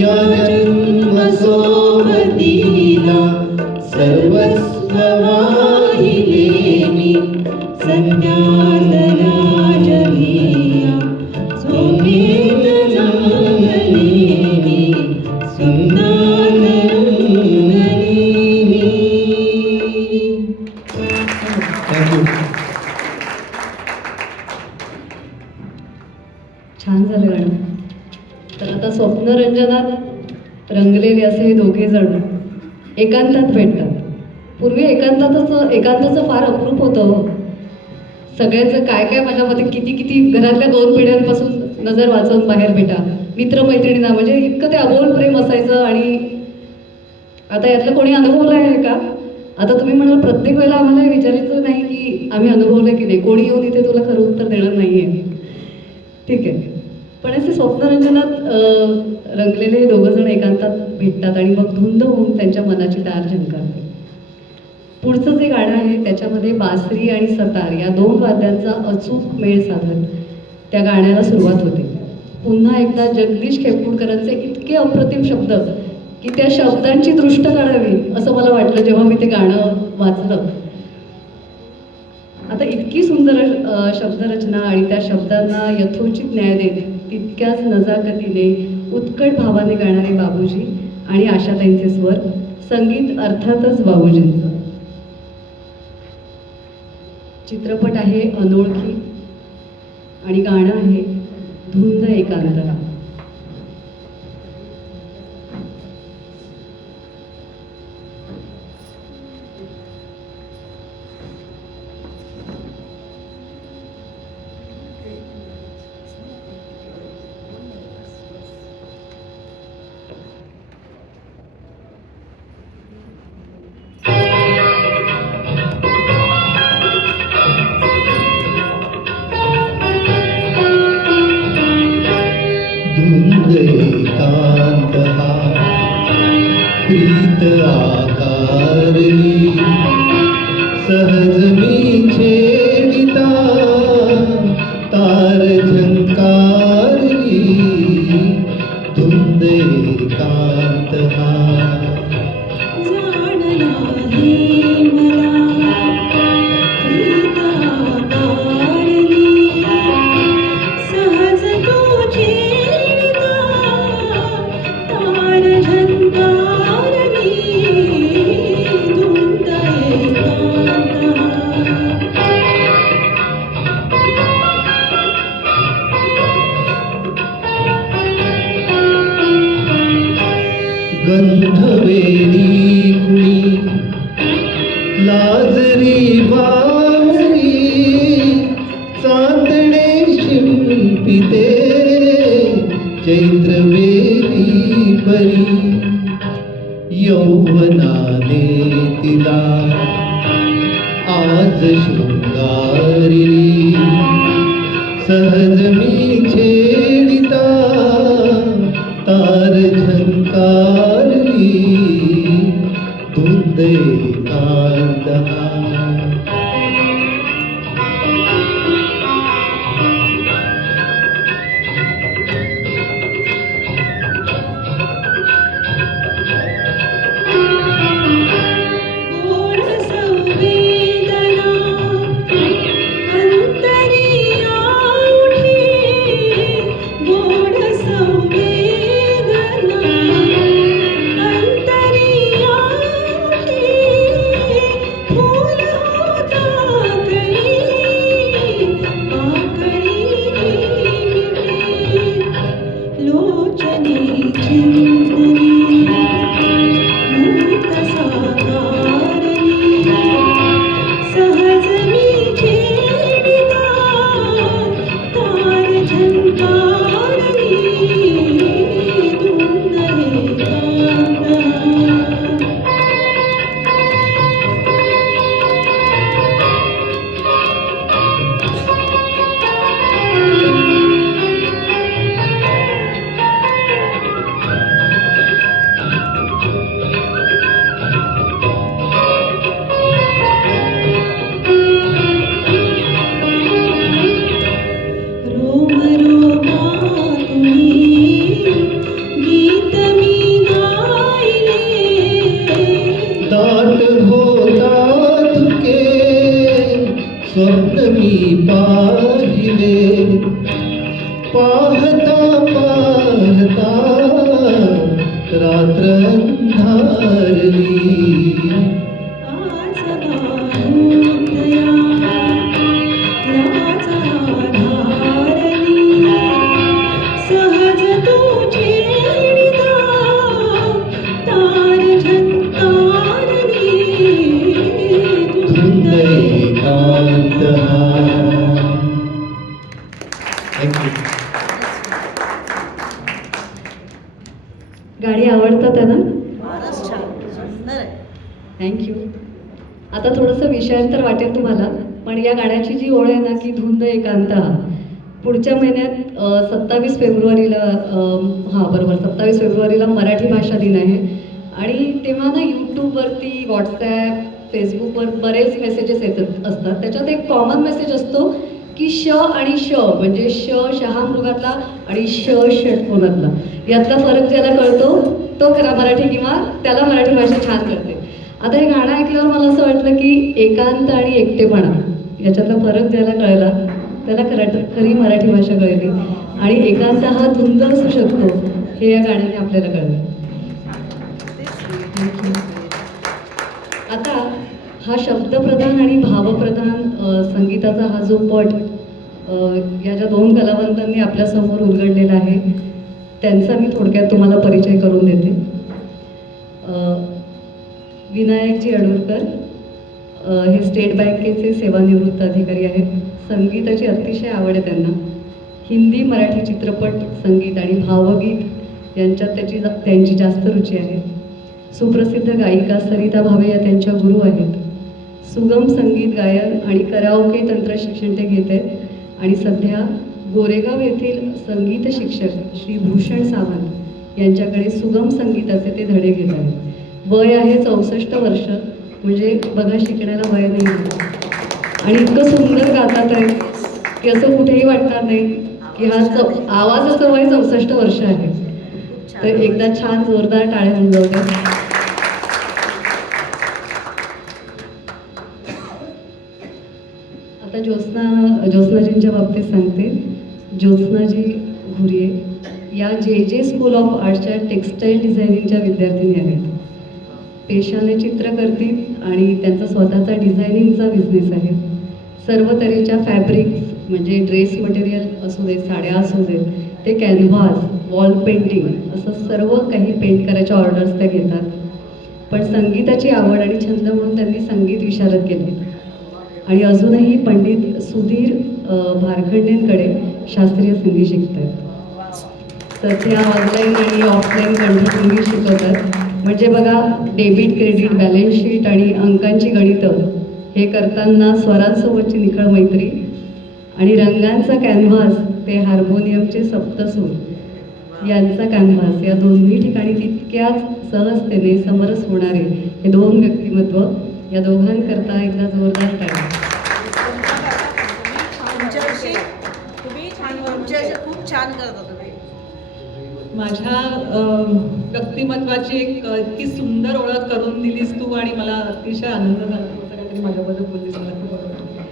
या जन्म सोबतीला सर्वस्व वाहिले मी संध्यातला जगिया झोपेत जागले मी स्वप्नात रंगले मी थँक्यू. छान झालं गाणं. तर आता स्वप्नरंजनात रंगलेले असे हे दोघे जण एकांतात भेटतात. पूर्वी एकांताचं फार अप्रूप होतं. सगळ्यांचं काय काय माझ्यामध्ये किती किती घरातल्या 2 पिढ्यांपासून नजर वाचवून बाहेर भेटा, मित्रमैत्रिणींना, म्हणजे इतकं ते अबोल प्रेम असायचं. आणि आता यातलं कोणी अनुभवलं आहे का? आता तुम्ही म्हणाल प्रत्येक वेळेला आम्हाला हे विचारायचं नाही की आम्ही अनुभवलं की नाही. कोणी येऊन इथे तुला खरं उत्तर देणार नाही आहे. ठीक आहे. पण असे स्वप्नरंजनात रंगलेले हे दोघं जण एकांतात भेटतात आणि मग धुंद होऊन त्यांच्या मनाची तार झंकारते. पुढचं जे गाणं आहे त्याच्यामध्ये बासरी आणि सतार या 2 वाद्यांचा अचूक मेळ साधत त्या गाण्याला सुरुवात होते. पुन्हा एकदा जगदीश खेपकुडकरांचे इतके अप्रतिम शब्द की त्या शब्दांची दृष्ट काढावी असं मला वाटलं जेव्हा मी ते गाणं वाचलं. आता इतकी सुंदर शब्दरचना आणि त्या शब्दांना यथोचित न्याय देत तितक्याच नजाकतीने उत्कट भावाने गाणारे बाबूजी आणि आशाताईंचे स्वर, संगीत अर्थातच बाबूजींचं. चित्रपट आहे अनोळखी आणि गाणं आहे धुंद एकांत. धुंद एकांत हा प्रीत आकारली सहज मी छेडिता तार झंकारली धुंद एकांत हा जाण नाही मला प्रीत आकारली सहज तू छेडिता तार झंकारली धुंद एकांत गंधवेणी कुणी लाजरी बावरी चांदणे शिंपिते चैत्रवेली परी यौवनाने तिला आज शृंगारिली सहज मी छेडिता तार झंकारली धुंद एकांत हा गोड संवेदना अंतरिया उठी पाहिले पाहता पाहता रात्र अंधारली आज बाहुतया लाजा धारली सहज तुझे तार झंकारली धुंद एकांत हा. थँक्यू. गाणी आवडतात ना? फारच छान सुंदर आहे. थँक्यू. आता थोडंसं विषयांतर वाटेल तुम्हाला, पण या गाण्याची जी ओळ आहे ना की धुंद एकांत हा, पुढच्या महिन्यात 27 फेब्रुवारीला हां बरोबर 27 फेब्रुवारीला मराठी भाषा दिन आहे आणि तेव्हा ना यूट्यूबवरती व्हॉट्सॲप फेसबुकवर बरेच मेसेजेस येत असतात. त्याच्यात एक कॉमन मेसेज असतो की श आणि श म्हणजे शहा मृगातला आणि षटकोनातला यातला फरक ज्याला कळतो तो खरा मराठी किंवा त्याला मराठी भाषा छान कळते. आता हे गाणं ऐकल्यावर मला असं वाटलं की एकांत आणि एकटेपणा याच्यातला फरक ज्याला कळला त्याला खरी मराठी भाषा कळली आणि एकांत हा धुंद असू शकतो हे या गाण्याने आपल्याला कळलं. आता हा शब्दप्रधान आणि भावप्रधान संगीताचा हा जो पट या ज्या दोन कलावंतांनी आपल्यासमोर उलगडलेला आहे त्यांचा मी थोडक्यात तुम्हाला परिचय करून देते. विनायकजी अडूरकर हे स्टेट बँकेचे सेवानिवृत्त अधिकारी आहेत. संगीताची अतिशय आवड आहे त्यांना. हिंदी मराठी चित्रपट संगीत आणि भावगीत यांच्यात त्यांची जास्त रुची आहे. सुप्रसिद्ध गायिका सरिता भावे या त्यांच्या गुरु आहेत. सुगम संगीत गायन आणि कराओके तंत्र शिक्षण ते घेत आहेत आणि सध्या गोरेगाव येथील संगीत शिक्षक श्री भूषण सावंत यांच्याकडे सुगम संगीताचे ते धडे घेत आहेत. वय आहे 64 वर्ष, म्हणजे बघा शिकण्याला वय नाही आणि इतकं सुंदर गातात आहे की असं कुठेही वाटणार नाही की हा आवाजाचं वय 64 वर्ष आहे. तर एकदा छान जोरदार टाळ्या होऊन जाऊ द्या. आता ज्योत्स्नाजींच्या बाबतीत सांगते. ज्योत्स्नाजी घुरिये या जे स्कूल ऑफ आर्ट्सच्या टेक्स्टाईल डिझायनिंगच्या विद्यार्थिनी आहेत. पेशाने चित्र करतील आणि त्यांचा स्वतःचा डिझायनिंगचा बिझनेस आहे. सर्व तऱ्हेच्या फॅब्रिक्स म्हणजे ड्रेस मटेरियल असू दे, साड्या असू देत, ते कॅनव्हास, वॉल पेंटिंग असं सर्व काही पेंट करायच्या ऑर्डर्स त्या घेतात. पण संगीताची आवड आणि छंद म्हणून त्यांनी संगीत विशारद केले आणि अजूनही पंडित सुधीर भारखंडेंकडे शास्त्रीय संगीत शिकतात. तर त्या ऑनलाईन आणि ऑफलाईन कंठसंगीत शिकवतात. म्हणजे बघा डेबिट क्रेडिट बॅलन्स शीट आणि अंकांची गणितं हे करताना स्वरांसोबतची निखळ मैत्री आणि रंगांचा कॅनव्हास ते हार्मोनियमचे सप्तसूर यांचा कॅनव्हास या दोन्ही ठिकाणी तितक्याच सहजतेने समरस होणारे हे दोन व्यक्तिमत्व या दोघांकरता एकदा जोरदार टाळ्या. तुमच्याविषयी खूप छान करता तुम्ही. माझ्या व्यक्तिमत्वाची एक इतकी सुंदर ओळख करून दिलीस तू आणि मला अतिशय आनंद झाला. असं काहीतरी माझ्याबद्दल बोललीस मला खूप आवडलं.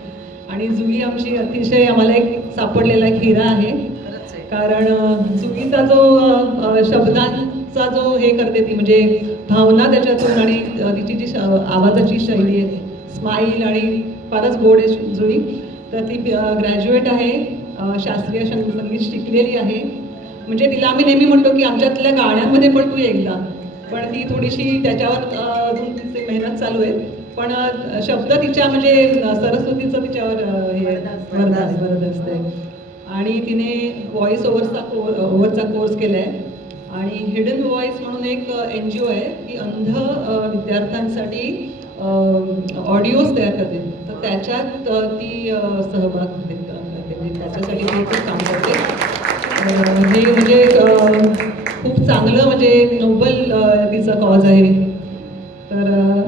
आणि जुई आमची अतिशय आम्हाला एक सापडलेला एक हिरा आहे. कारण जुईचा जो शब्दांचा जो हे करते ती म्हणजे भावना त्याच्यातून आणि तिची जी आवाजाची शैली आहे स्माईल आणि फारच गोड आहे जुई. तर ती ग्रॅज्युएट आहे, शास्त्रीय संगीत शिकलेली आहे. म्हणजे तिला आम्ही नेहमी म्हणतो की आमच्यातल्या गाण्यांमध्ये पण तू एकदा, पण ती थोडीशी त्याच्यावर अजून तिची मेहनत चालू आहे. पण शब्द तिच्या म्हणजे सरस्वतीचं तिच्यावर हे वरद असते आणि तिने व्हॉइस ओव्हरचा कोर्स केला आहे. आणि हिडन व्हॉइस म्हणून एक NGO आहे की अंध विद्यार्थ्यांसाठी ऑडिओज तयार करते. तर त्याच्यात ती सहभाग घेते. त्याच्यासाठी ती खूप काम करते. हे म्हणजे खूप चांगलं म्हणजे नोबल तिचं कॉज आहे. तर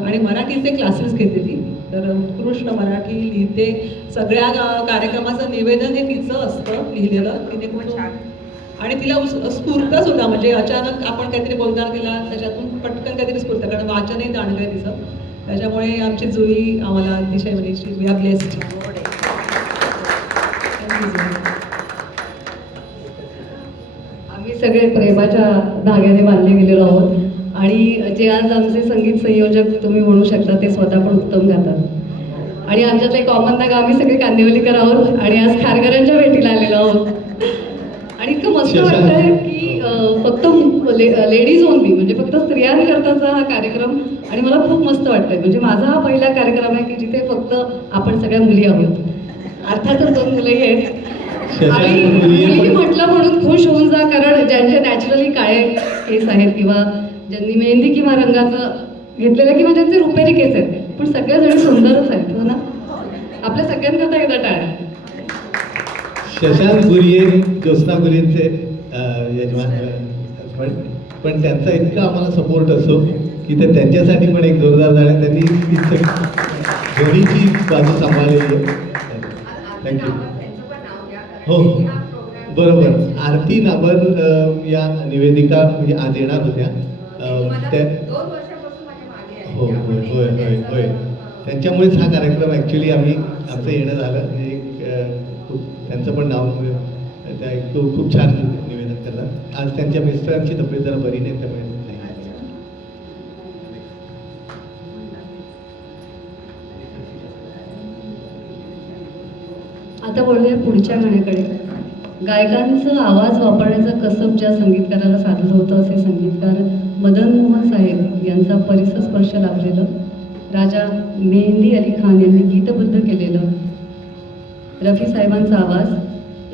आणि मराठीचे क्लासेस घेते ती. तर उत्कृष्ट मराठी लिहिते. सगळ्या कार्यक्रमाचं निवेदन हे तिचं असतं लिहिलेलं. तिने खूप आणि तिला स्फूर्त सुद्धा म्हणजे अचानक आपण काहीतरी बोलणार तिला त्याच्यातून पटकन काहीतरी स्फूर्त, कारण वाचनही दांडगं आहे तिचं. त्याच्यामुळे आमची जुई आम्हाला अतिशय म्हणजे वी आर ब्लेस्ड. आम्ही सगळे प्रेमाच्या धाग्याने बांधले गेलेलो आहोत आणि जे आज आमचे संगीत संयोजक तुम्ही म्हणू शकता ते स्वतः पण उत्तम गातात आणि आमच्यातले कॉमन धागा आम्ही सगळे कांदिवलीकर आहोत आणि आज खारघरांच्या भेटीला आलेलो आहोत आणि इतकं मस्त वाटतंय की फक्त लेडीज ओनली म्हणजे फक्त स्त्रियांकरताचा हा कार्यक्रम आणि मला खूप मस्त वाटतंय म्हणजे माझा हा पहिला कार्यक्रम आहे की जिथे फक्त आपण सगळ्या मुली आहोत अर्थातच 2 मुलंही आहेत आणि मुली म्हटलं म्हणून खुश होऊन जा कारण ज्यांचे नॅचरली काळे केस आहेत किंवा ज्यांनी मेहंदी किंवा रंगाचं घेतलेलं किंवा ज्यांचे रुपेरी केस आहेत पण सगळ्याजणी सुंदरच आहेत हो ना आपल्या सगळ्यांकरता एकदा टाळ्या शशांक गुरिये ज्योत्स्ना गुरियेंचे यजमान पण त्यांचा इतका आम्हाला सपोर्ट असतो की ते त्यांच्यासाठी पण एक जोरदार झाले त्यांनी दोन्हीची बाजू सांभाळलेली आहे थँक्यू हो बरोबर आरती नाबर या निवेदिका म्हणजे आज येणार होत्या त्या हो होय होय होय होय त्यांच्यामुळेच हा कार्यक्रम ॲक्च्युली आमचं येणं झालं म्हणजे खूप त्यांचं पण नाव त्या खूप छान निवेदन करतात आज त्यांच्या मिस्टरांची तब्येत जरा बरी नाही त्यामुळे नाही आता वळूया पुढच्या गाण्याकडे गायकांचा आवाज वापरण्याचं कसब ज्या संगीतकाराला साधलं होतं असे संगीतकार मदन मोहन साहेब यांचा परिसस्पर्श लाभलेलं राजा मेहंदी अली खान यांनी गीतबद्ध केलेलं रफी साहेबांचा आवाज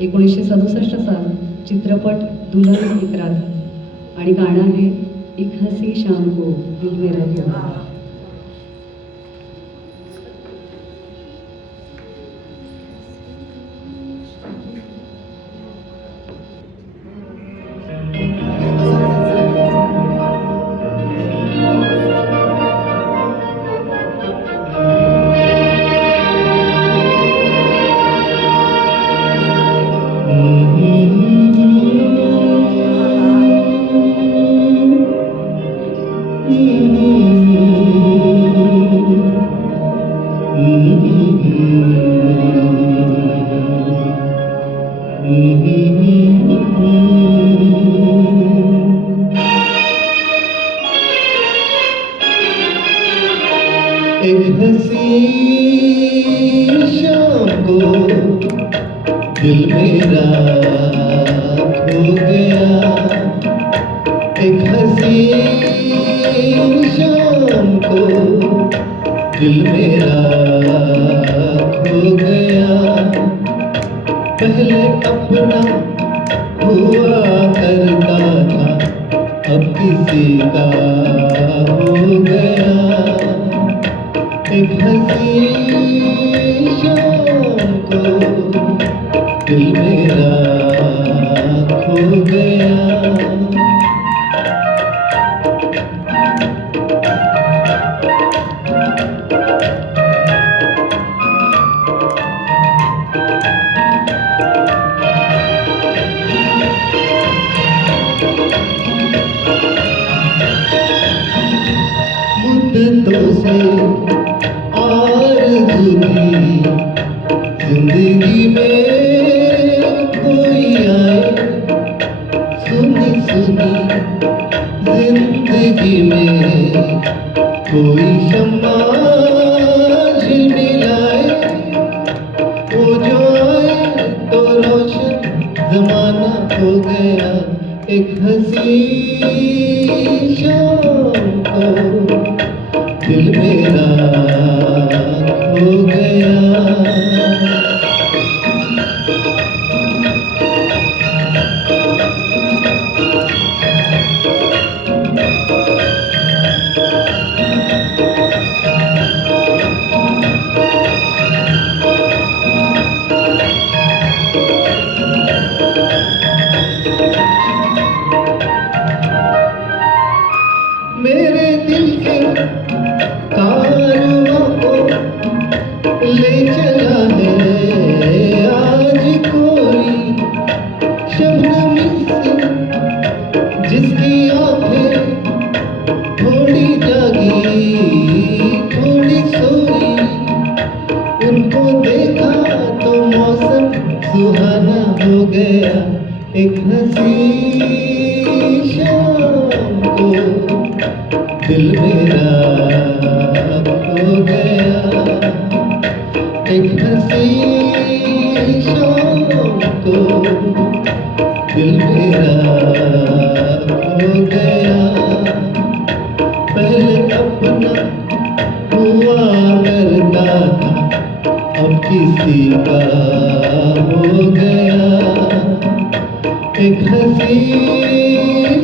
1967 साल चित्रपट दुल्हन एक रात आणि गाणं आहे एक हसी शाम को दिल मेरा हुआ एक हसी शाम को दिल मेरा खो गया एक हसी शाम को दिल मेरा खो गया पहले अपना हुआ करता था अब किसी का हो गया एक हसी शाम को दिल मेरा खो गया मुद्दतों से आरज़ू थी जिंदगी में कोई आए सुनी सुनी जिंदगी में कोई शम्मा झिलमिलाए वो जो आए तो रोशन जमाना हो गया एक हसी शाम को दिल मेरा खो गया मेरे दिल के कारवां सुहाना हो गया एक हंसी शाम को दिल मेरा हो गया एक हंसी शाम को दिल मेरा हो गया पहले अपना हुआ करता था अब किसी का हो गया एक हंसी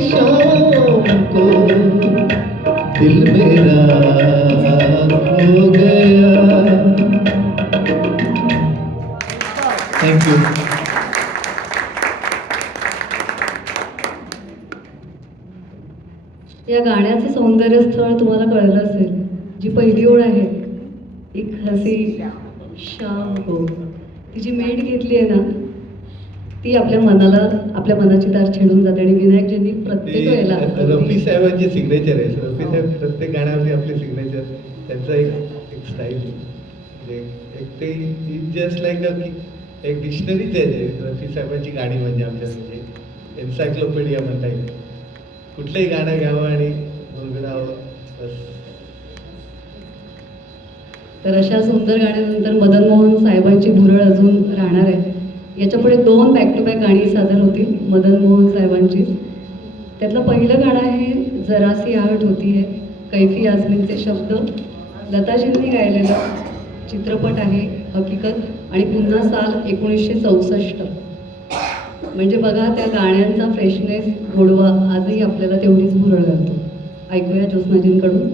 शाम को दिल मेरा हो गया थैंक यू या गाण्याचं सौंदर्य स्थळ तुम्हाला कळलं असेल. जी पहिली ओळ आहे, एक हसी शाम हो, ती जी मेट घेतली आहे ना, ती आपल्या मनाची तार छेडून जाते. आणि विनायकजींनी प्रत्येक वेळेला रफी साहेबांची सिग्नेचर आहे. रफी साहेब प्रत्येक गाण्यावरती आपली सिग्नेचर त्यांचा एक स्टाईल म्हणजे एक ते जस्ट लाईक एक डिक्शनरीच आहे ते रफी साहेबांची गाणी म्हणजे आमच्यासाठी एन्सायक्लोपीडिया म्हणता येईल. कुठलंही गाणं घ्यावं आणि गुणगुणावं बस. तर अशा सुंदर गाण्यानंतर मदन मोहन साहेबांची भुरळ अजून राहणार आहे. याच्या पुढे 2 बॅक टू बॅक गाणी सादर होतील मदन मोहन साहेबांची. त्यातलं पहिलं गाणं आहे जरासी आहट होती है, कैफी आझमींचे शब्द, लताजींनी गायलेलं. चित्रपट आहे हकीकत आणि पुन्हा साल 1964. म्हणजे बघा त्या गाण्यांचा फ्रेशनेस, गोडवा आजही आपल्याला तेवढीच भुरळ घालतो. ऐकूया ज्योत्स्नाजींकडून.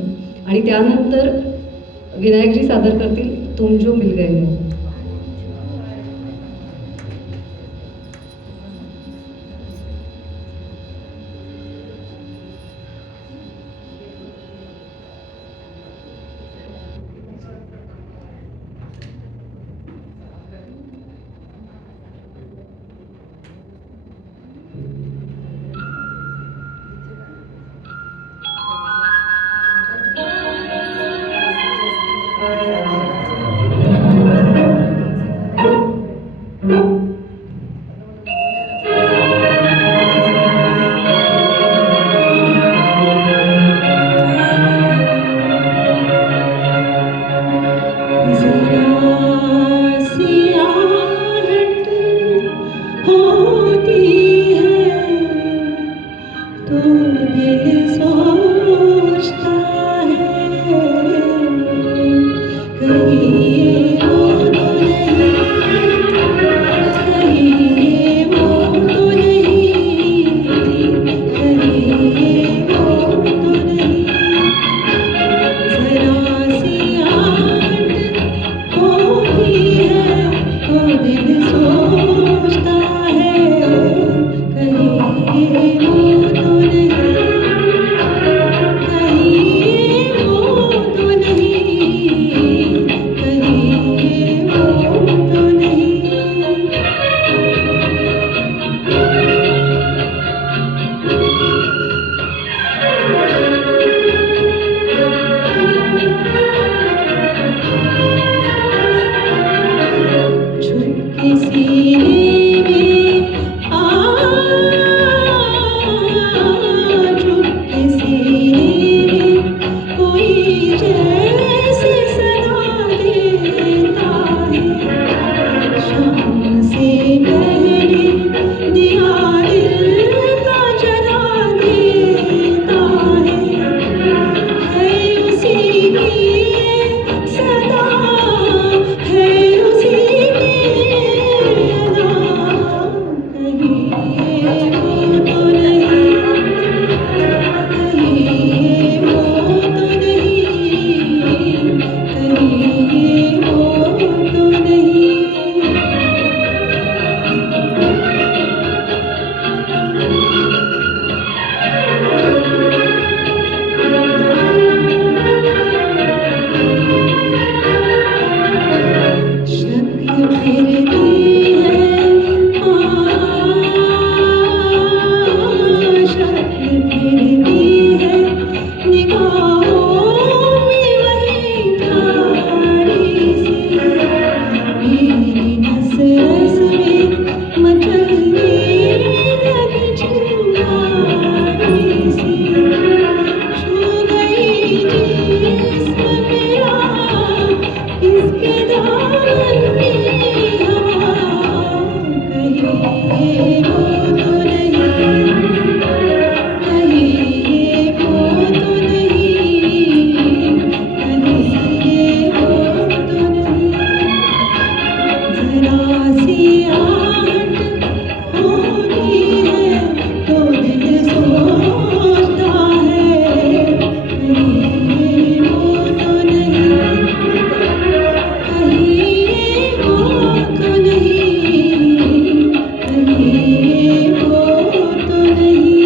आणि त्यानंतर विनायकजी सादर करतील तुम जो मिल गए हो. जरा सी आहट होती है तो दिल सोचता है कहीं ये हो तो नहीं सियाहट होनी है तो दिल सोचता है कहीं वो तो नहीं, कहीं वो तो नहीं, कहीं वो तो नहीं।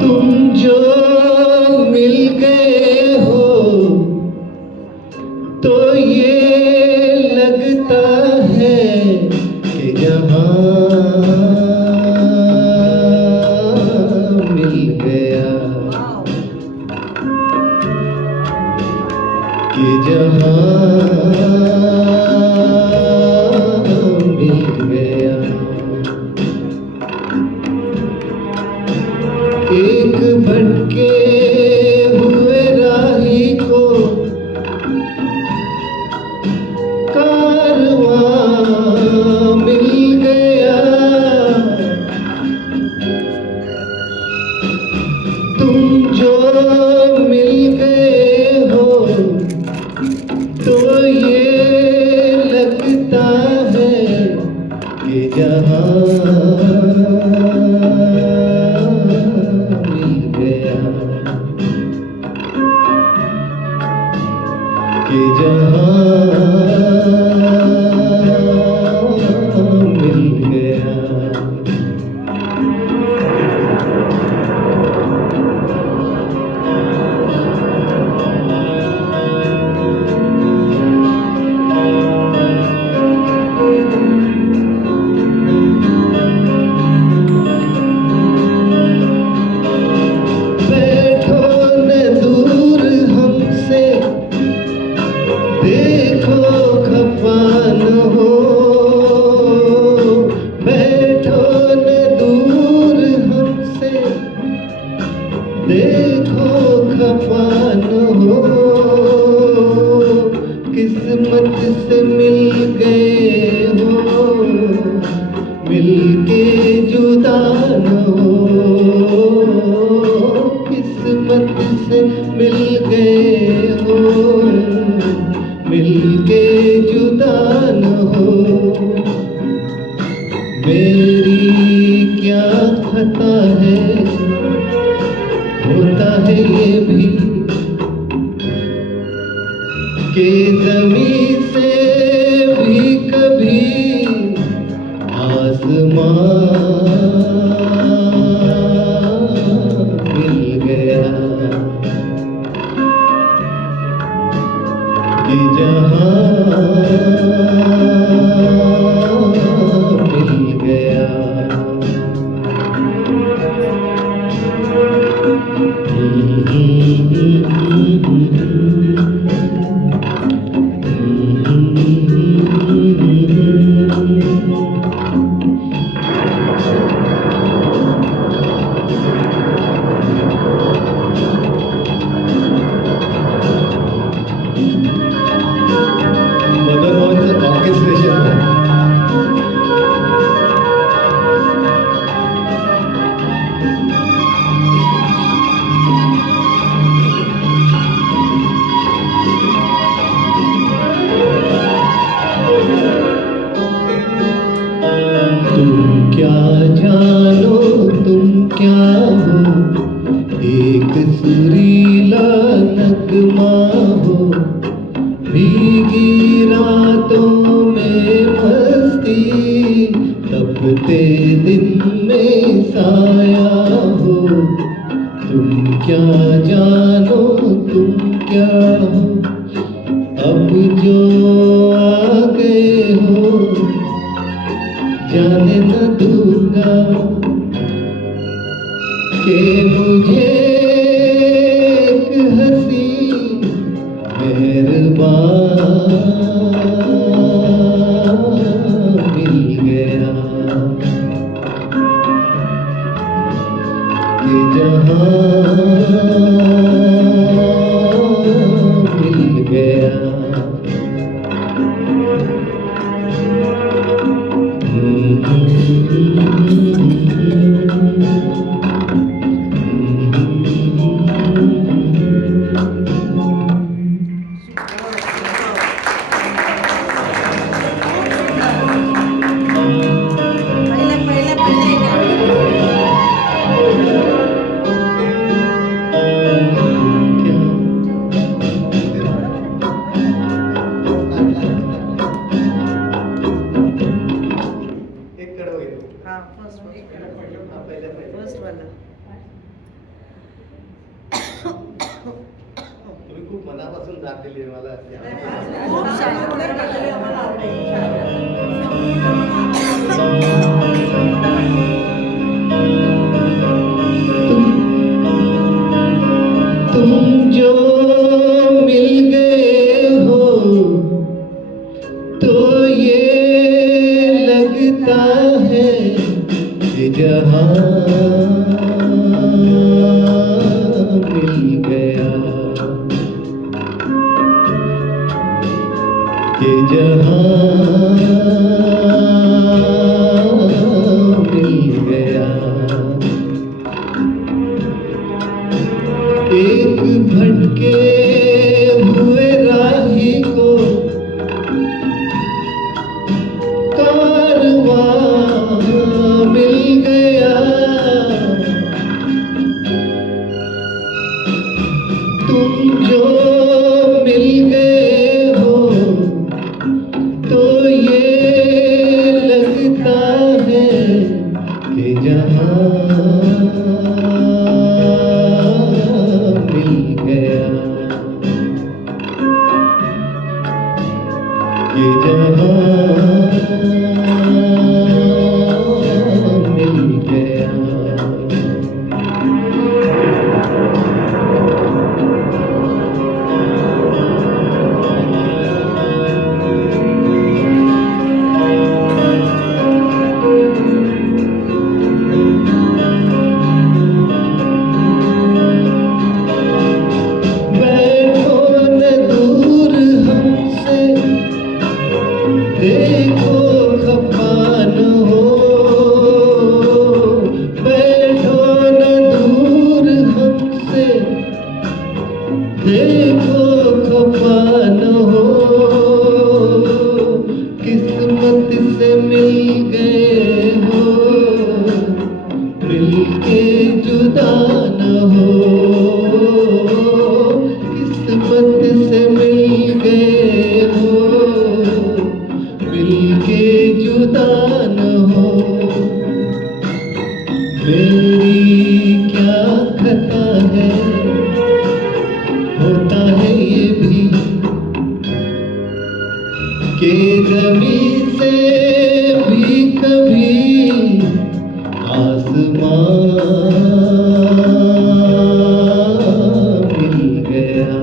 तुम जो मिल गए हो तो ये लगता है कि जहां मिल गया, कि जहां मिल गया। एक भटके हुए राही को कारवां मिल गया। तुम जो मिल गए हो तो ये लगता है कि जहां मिल गया, कि जहां मिल गया। बैठो न दूर हमसे, देखो खफा न हो। बैठो न दूर हमसे, देखो खफा न हो। किस्मत से मिल गए हो, मिलके जुदा न हो। किस्मत से मिल गए हो, मिलके जुदा न हो। मेरी क्या खता है, होता है ये भी कि ज़मीं से भी कभी आसमां मिल गया, कि जहां मिल गया। मदन मोहनचं ऑर्केस्ट्रेशन तुम क्या जानो, तुम क्या हो, एक सुरीला नगमा हो। भीगी रातों में मस्ती, तपते दिन में साया हो। तुम क्या जानो, तुम क्या हो, अब जो आ गए हो जाने न दूंगा कि मुझे एक हंसी मेहरबान फर्स्ट वाला. तुम्ही खूप मनापासून दाद दिली मला. खूप छान. तुम जो मिल गए हो तो ये लगता है कि जहां मिल गया, कि जहां मिल गया. एक भटके हुए राही को कारवां मिल गया. तुम जो मिल गए हो तो ये लगता है कि जहां मिल गया, कि जहां मिल गया. बैठो न दूर हमसे, देखो खफा न हो. बैठो न दूर हमसे, देखो खफा न हो. किस्मत से मिल गए हो, मिलके जुदा न हो. किस्मत से मिल गए हो, मिलके जुदा न हो. मेरी क्या खता है, होता है ये भी कि ज़मीं से भी कभी आसमां मिल गया,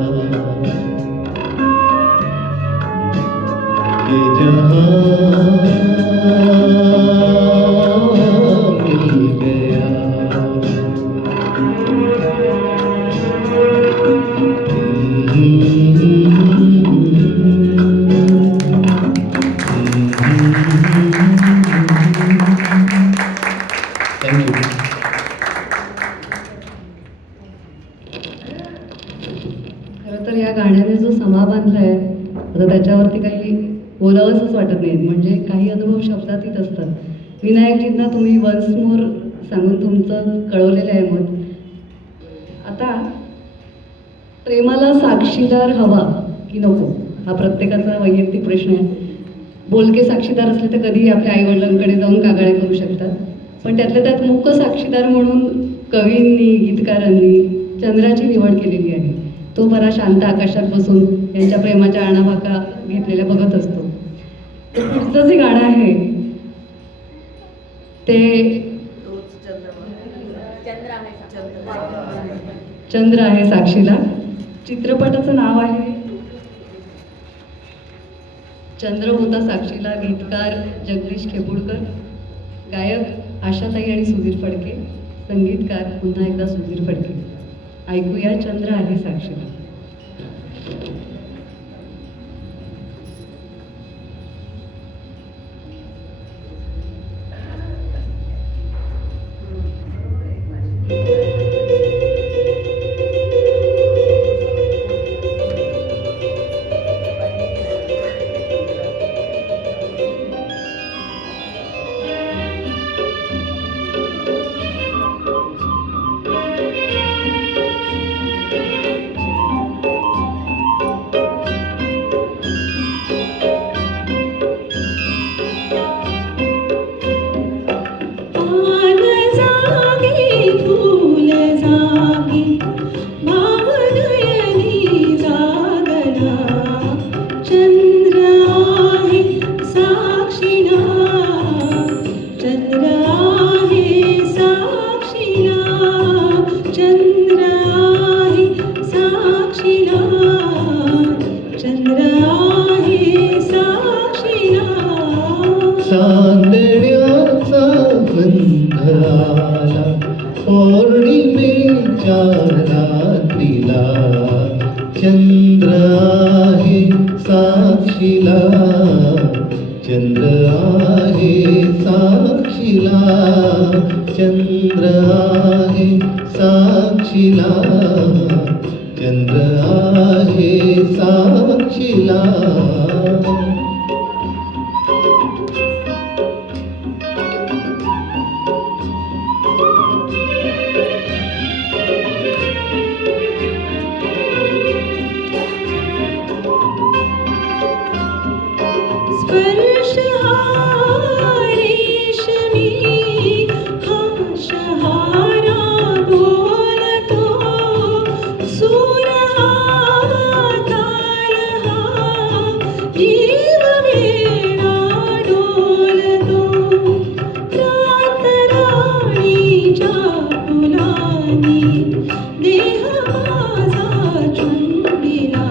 कि जहां मिल गया. Thank you. खरं तर या गाण्याने जो समा बांधलाय आता त्याच्यावरती काही बोलावंसंच वाटत नाही. म्हणजे काही अनुभव शब्दातीत असतात. विनायकजींना तुम्ही वन्स मोर सांगून तुमचं कळवलेलं आहे मत. आता प्रेमाला साक्षीदार हवा की नको हा प्रत्येकाचा वैयक्तिक प्रश्न आहे. बोलके साक्षीदार असले तर कधीही आपल्या आईवडिलांकडे जाऊन कागाळ्या करू शकतात. पण त्यातल्या त्यात मूक साक्षीदार म्हणून कवींनी गीतकारांनी चंद्राची निवड केलेली आहे. तो बरा शांत आकाशात बसून यांच्या प्रेमाच्या आणाभाका घेतलेल्या बघत असतो. तर पुढचं जे गाणं आहे ते तोच चंद्र चंद्र आहे साक्षीला. चित्रपटाचं नाव आहे चंद्र होता साक्षीला. गीतकार जगदीश खेपुडकर, गायक आशाताई आणि सुधीर फडके, संगीतकार पुन्हा एकदा सुधीर फडके. ऐकूया चंद्र आहे साक्षीला. चांदण्याचा गंध आला पौर्णिमेच्या रात्रीला चंद्र आहे साक्षीला चंद्र आहे साक्षीला चंद्र आहे साक्षीला चंद्र आहे साक्षीला स्पर्श हा रेशमी हा शहारा बोलतो सूर हा ताल हा जीव वेडा डोलतो रात राणीच्या फुलांनी देह माझा चुंबिला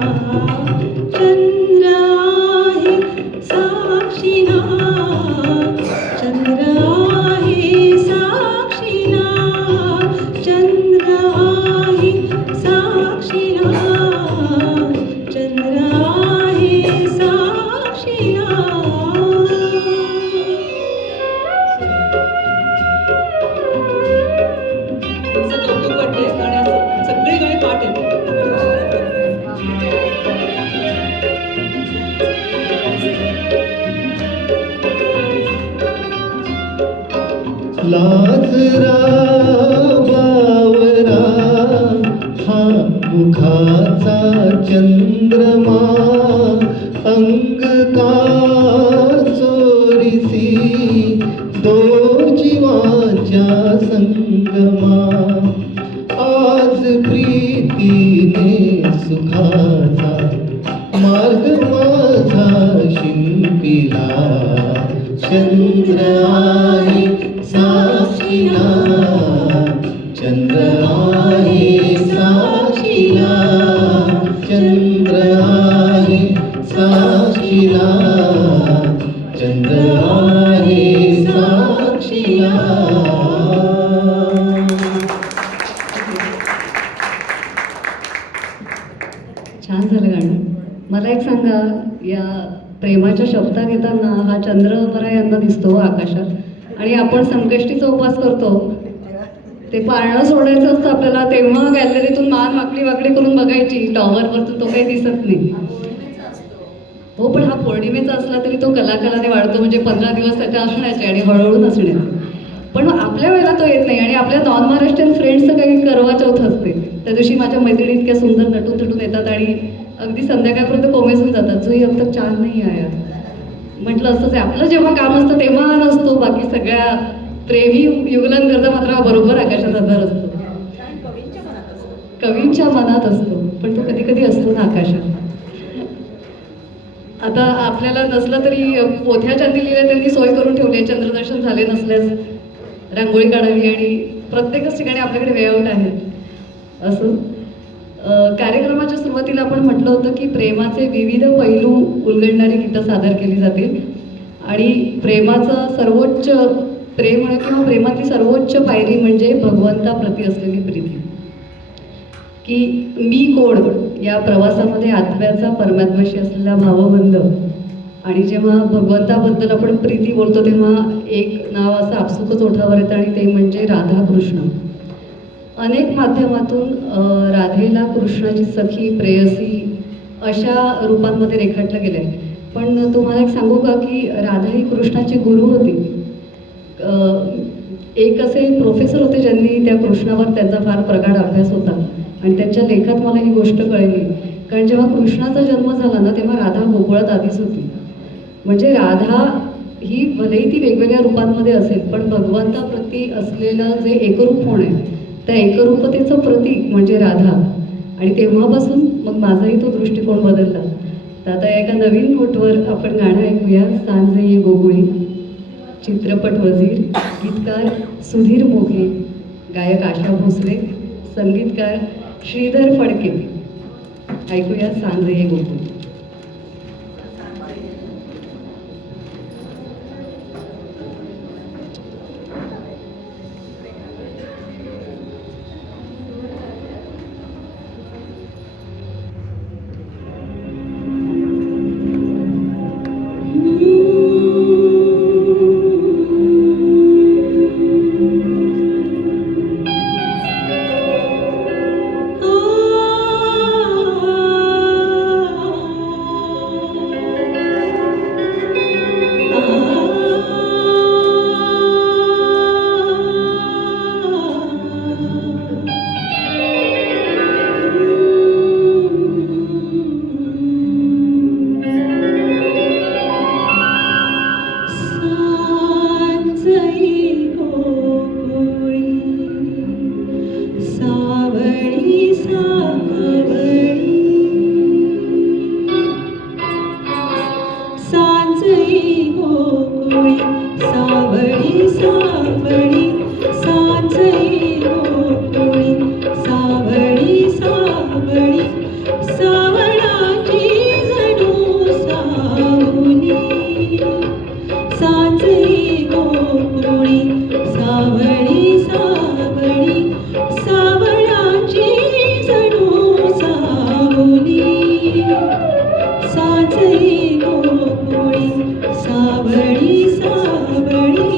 चंद्र आहे साक्षीला चंद्र आहे साक्षीला चंद्र आहे साक्षीला चंद्र आहे साक्षीला तुमचं कौतुक वाटतंय गाण्याचं सगळे गाणे पाठ आहेत लाजरा बावरा हा मुखाचा चंद्रमा अंग का चोरीसी दो जीवाच्या संगमा आज प्रीतीने सुखाचा मार्ग माझा शिंपिला चंद्र आहे साक्षीला चंद्र आहे साक्षीला चंद्र आहे साक्षीला चंद्र आहे साक्षीला छान झालं गाणं. मला एक सांगा, या प्रेमाच्या शब्दा घेताना हा चंद्र बरा यांना दिसतो आकाशात आणि आपण संकष्टीचा उपवास करतो ते पाळणं सोडायचं असतं आपल्याला, तेव्हा गॅलरीतून मान वाकडी वाकडी करून बघायची, टॉवरवरतून तो काही दिसत नाही. हो, पण हा पौर्णिमेचा असला तरी तो कलाकाराने वाढतो, म्हणजे 15 दिवस त्याच्या असण्याचे आणि हळूहळू नसण्याचे. पण आपल्या वेळेला तो येत नाही आणि आपल्या नॉन महाराष्ट्रीयन फ्रेंड्सचं काही करवा चौथ असते. त्या दिवशी माझ्या मैत्रिणी इतक्या सुंदर नटून थटून येतात आणि अगदी संध्याकाळपर्यंत कोमेजून जातात, जुई अब तक चांद नाही आया. म्हटलं असंच आहे, आपलं जेव्हा काम असतं तेव्हा नसतो, बाकी सगळ्या प्रेमी युगलन करता मात्र बरोबर आकाशात आधार असतो, कवींच्या मनात असतो, पण तो कधी कधी असतो ना आकाशात. आता आपल्याला नसलं तरी पोथ्या चांदिलीला त्यांनी सोय करून ठेवली आहे, चंद्रदर्शन झाले नसल्यास रांगोळी काढावी आणि प्रत्येकच ठिकाणी आपल्याकडे वेआउट आहे. असं कार्यक्रमाच्या सुरुवातीला आपण म्हटलं होतं की प्रेमाचे विविध पैलू उलगडणारी गीतं सादर केली जातील आणि प्रेमाचं सर्वोच्च प्रेम किंवा प्रेमातली सर्वोच्च पायरी म्हणजे भगवंताप्रती असलेली प्रीती. की मी कोण या प्रवासामध्ये आत्म्याचा परमात्म्याशी असलेला भावबंध, आणि जेव्हा भगवंताबद्दल आपण प्रीती बोलतो तेव्हा एक नाव असं आपसुकच ओठावर येतं आणि ते म्हणजे राधाकृष्ण. अनेक माध्यमातून राधेला कृष्णाची सखी, प्रेयसी अशा रूपांमध्ये रेखाटलं गेलं आहे. पण तुम्हाला एक सांगू का की राधा ही कृष्णाची गुरु होती. एक असे प्रोफेसर होते ज्यांनी त्या कृष्णावर त्यांचा फार प्रगाढ अभ्यास होता आणि त्यांच्या लेखात मला ही गोष्ट कळली. कारण जेव्हा कृष्णाचा जन्म झाला ना तेव्हा राधा गोकुळात आधीच होती. म्हणजे राधा ही भलेही ती वेगवेगळ्या रूपांमध्ये असेल पण भगवंताप्रती असलेलं जे एकरूप होणं आहे त्या एकरूपतेचं प्रतीक म्हणजे राधा. आणि तेव्हापासून मग माझाही तो दृष्टिकोन बदलला. तर आता एका नवीन नोटवर आपण गाणं ऐकूया, सांजे ये गोकुळी. चित्रपट वजीर, गीतकार सुधीर मोघे, गायक आशा भोसले, संगीतकार श्रीधर फडके. ऐकूया सांजे ये गोकुळी. सावळी सावळी सांजळी गोकुळी सावळी सावळी सावळाची जणू सावली सांजळी गोकुळी सावळी सावळी सावळाची जणू सावली सांजळी गोकुळी सावळी सावळी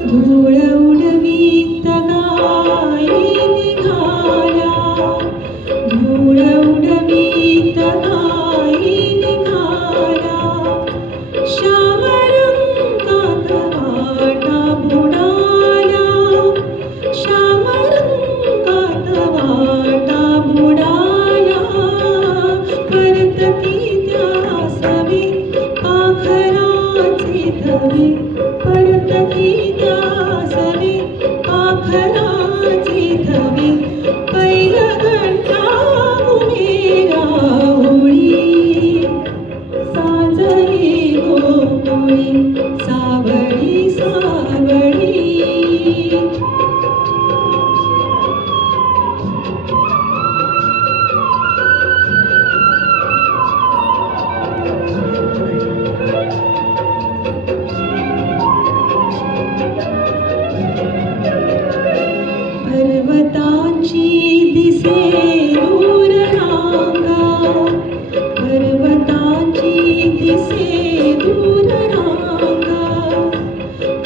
धूळ उडवीत गाई निघाल्या धूळ उडवीत गाई निघाल्या श्याम रंगात वाटा बुडाल्या श्याम रंगात वाटा बुडाल्या परतती त्या सवे पाखराचे धवे परतती त्या सवे पाखराचे धवे पैल घंटा उमेरा होळी सांजळी गोकुळी सावळी सावळी पर्वतांची दिसे दूर रांगा पर्वतांची दिसे दूर रांगा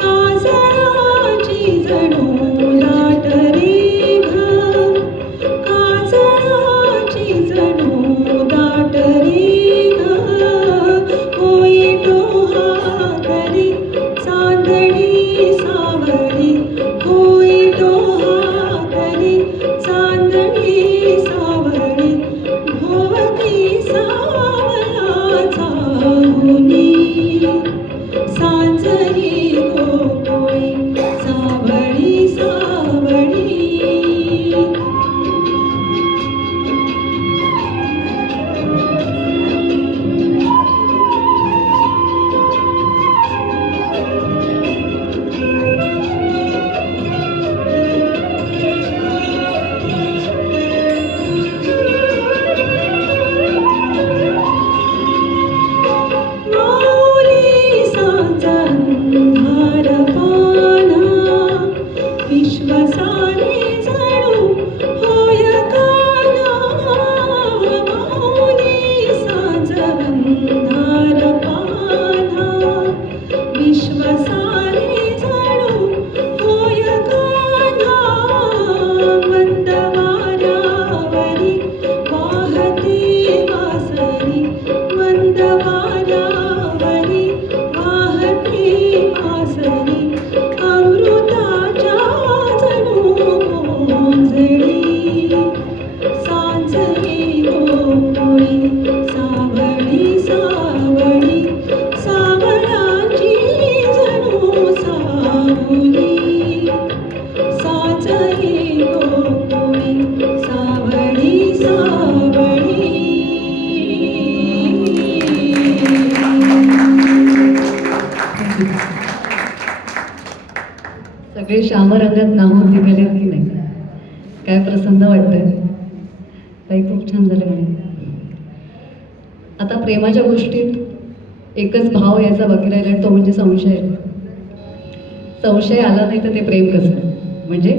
काजळाची जणू लाट रेघ काजळाची जणू दाट रेघ होई डोहातरी चांदणी सावळी होई डोहातरी चांदणी सावळी भोवती सावळाचा हुनी सांजळी गोकुळी सावळी सावळी माऊली सांज अंधार पाना विश्वासाने जणू होय काना माऊली सांज अंधार पाना विश्वासाने जणू होय काना मंद वाऱ्यावरी वाहती वासरी मंद वाऱ्यावरी वाहती वासरी अमृताच्या जणू मोंजळी सांजळी गोकुळी सावळी सावळी सावळाची जणू सावली सांजळी गोकुळी सावळी सावळी सगळे श्यामरंगात नाहून निघालेत की नाही काय प्रसन्न वाटतंय काही खूप छान झालं गाणे आता प्रेमाच्या गोष्टीत एकच भाव याचा बाकी राहिला तो म्हणजे संशय संशय आला नाही तर ते प्रेम कसं म्हणजे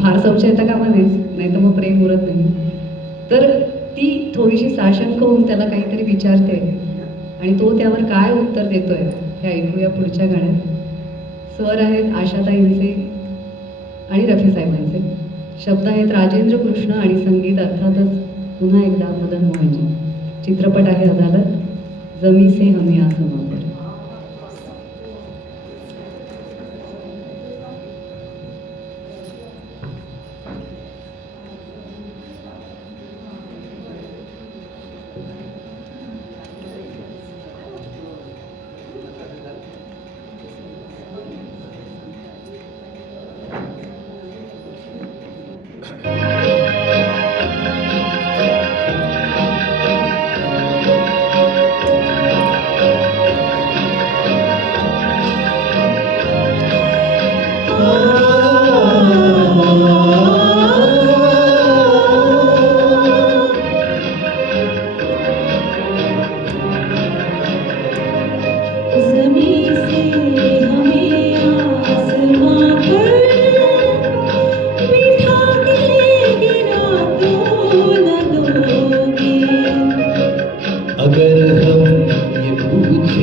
फार संशय येता कामा नये नाही तर मग प्रेम उरत नाही तर ती थोडीशी साशंक होऊन त्याला काहीतरी विचारते आणि तो त्यावर काय उत्तर देतोय हे ऐकूया पुढच्या गाण्यात स्वर आहेत आशाताईंचे आणि रफी साहेबांचे शब्द आहेत राजेंद्र कृष्ण आणि संगीत अर्थातच पुन्हा एकदा मदन मोहनजी चित्रपट आहे अदालत जमी से हमें आसमां पर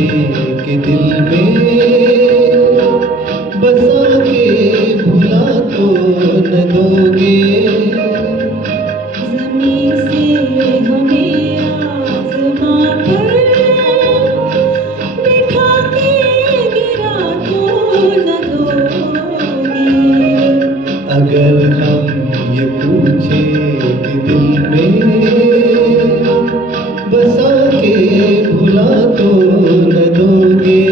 के दिल में बसा के भुला तो न दोगे। ज़मीं से हमें आसमां पर बिठा के गिरा तो न दोगे। अगर हम ये पूछे कि दिल में बसा के भुला तो न दोगे।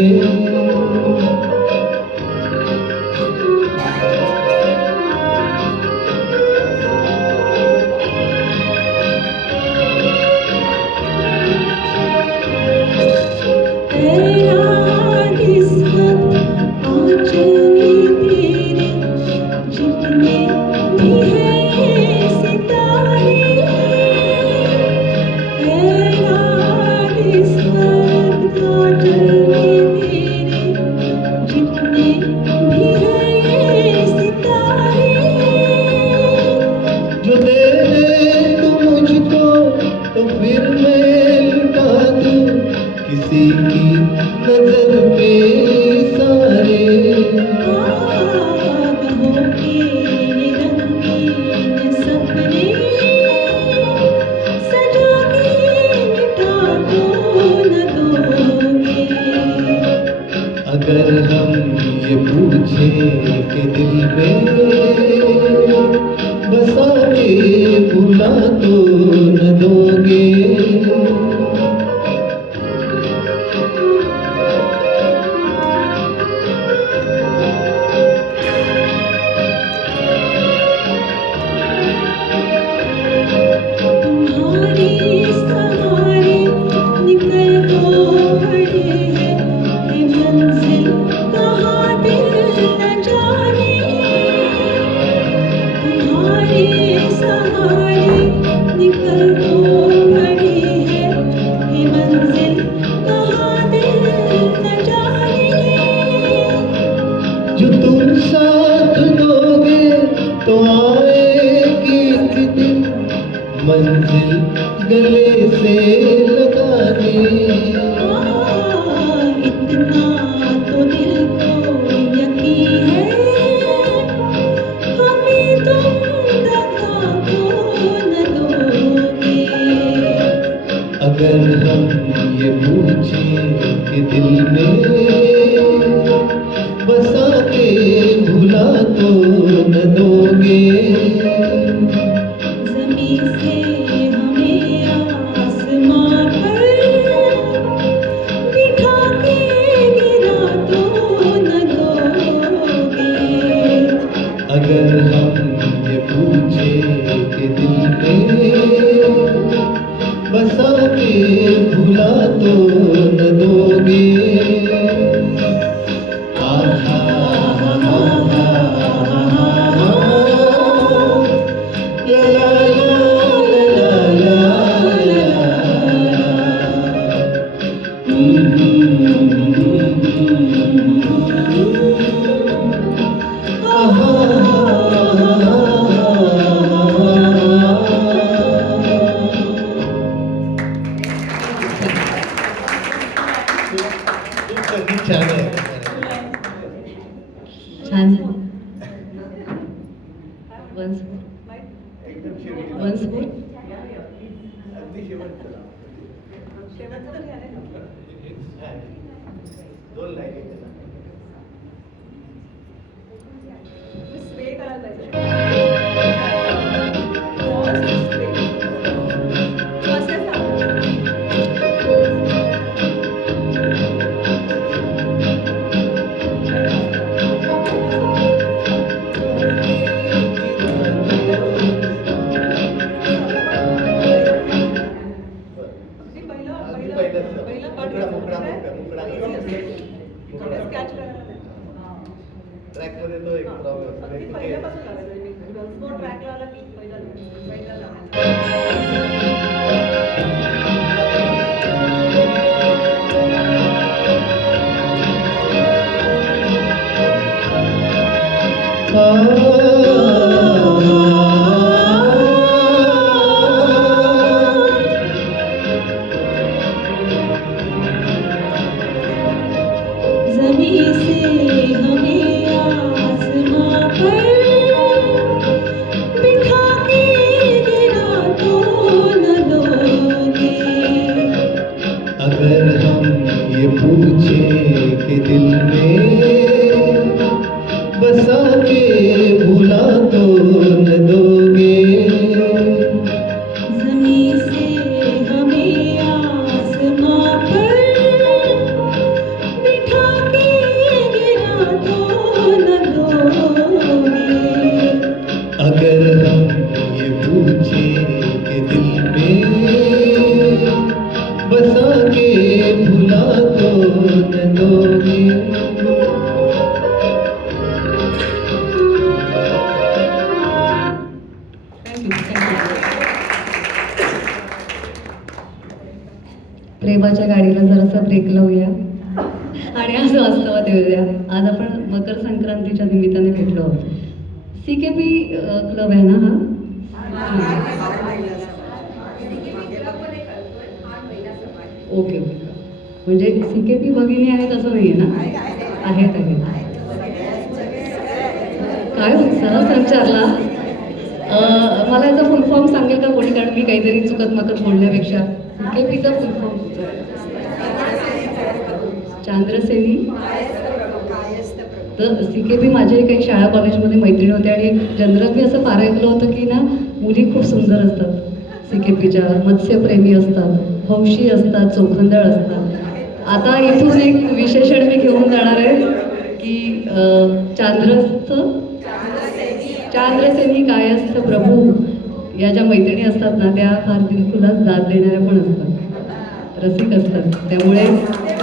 ऐरान इस वक्त आंचल में तेरे जितने भी हैं सितारे। ऐरान इस वक्त आंचल में तेरे जितने भी हैं सितारे। जो दे दे तू मुझको तो फिर मैं लुटा दूं किसी की नजर पे सारे। बाहों के ये रंगीन सपने सजा के मिटा तो न दोगे। अगर हम ये पूछे कि दिल में बसा के भुला तो न दोगे। तुम्हारे सहारे निकल तो पड़े हैं ये मंजिल कहाँ दिल न जाने। तुम्हारे सहारे निकल तो पड़े हैं ये मंजिल कहाँ दिल न जाने। जो तुम साथ दोगे तो आएगी एक दिन मंजिल गले से लगाने। इतना तो दिल को यकीन है हमें तुम धोखा तो न दोगे। अगर हम ये पूछे कि दिल में बसा के भुला तो न दोगे। ज़मीं से हमें आसमां पर बिठा के गिरा तो न दोगे। अगर हम ये पूछे कि दिल में बसा के भुला तो न दोगे। आहा हा हा ला ला ला ला ला छान आहे. छान वन्स एकदम शेवटी. Once more. अगदी शेवटचं. दोन लाईन आहेत. ट्रॅक मध्ये तो एक हम ये पूछे कि दिल में बसा के भुला तो न दोगे। ज़मीं से हमें आसमां पर बिठा के गिरा तो न दोगे। अगर हम ये पूछे कि दिल में बसा के भुला तो न दोगे। प्रेमाच्या गाडीला जरासा ब्रेक लावूया आणि आज वास्तवात येऊया. आज आपण मकर संक्रांतीच्या निमित्ताने भेटलो आहोत. CKP क्लब आहे ना हा? Okay okay. म्हणजे CKP भगिनी आहेत असं नाही आहे ना? आहेत आहेत. काय सहज विचारला. मला याचा फुल फॉर्म सांगेल का कोणी? कारण मी काहीतरी चुकत मकत बोलण्यापेक्षा CKPचा फुल फॉर्म चांद्रसेनी. तर CKP माझ्या काही शाळा कॉलेजमध्ये मैत्रीण होत्या आणि जनरल मी असं फार ऐकलं होतं की ना मुली खूप सुंदर असतात CKPच्या. मत्स्यप्रेमी असतात, हौशी असतात, चोखंदळ असतात. आता इथून एक विशेषण मी घेऊन जाणार आहे की चांद्रसेनी कायस्थ प्रभू या ज्या मैत्रिणी असतात ना त्या फार दिलखुलास दाद देणाऱ्या पण असतात, रसिक असतात. त्यामुळे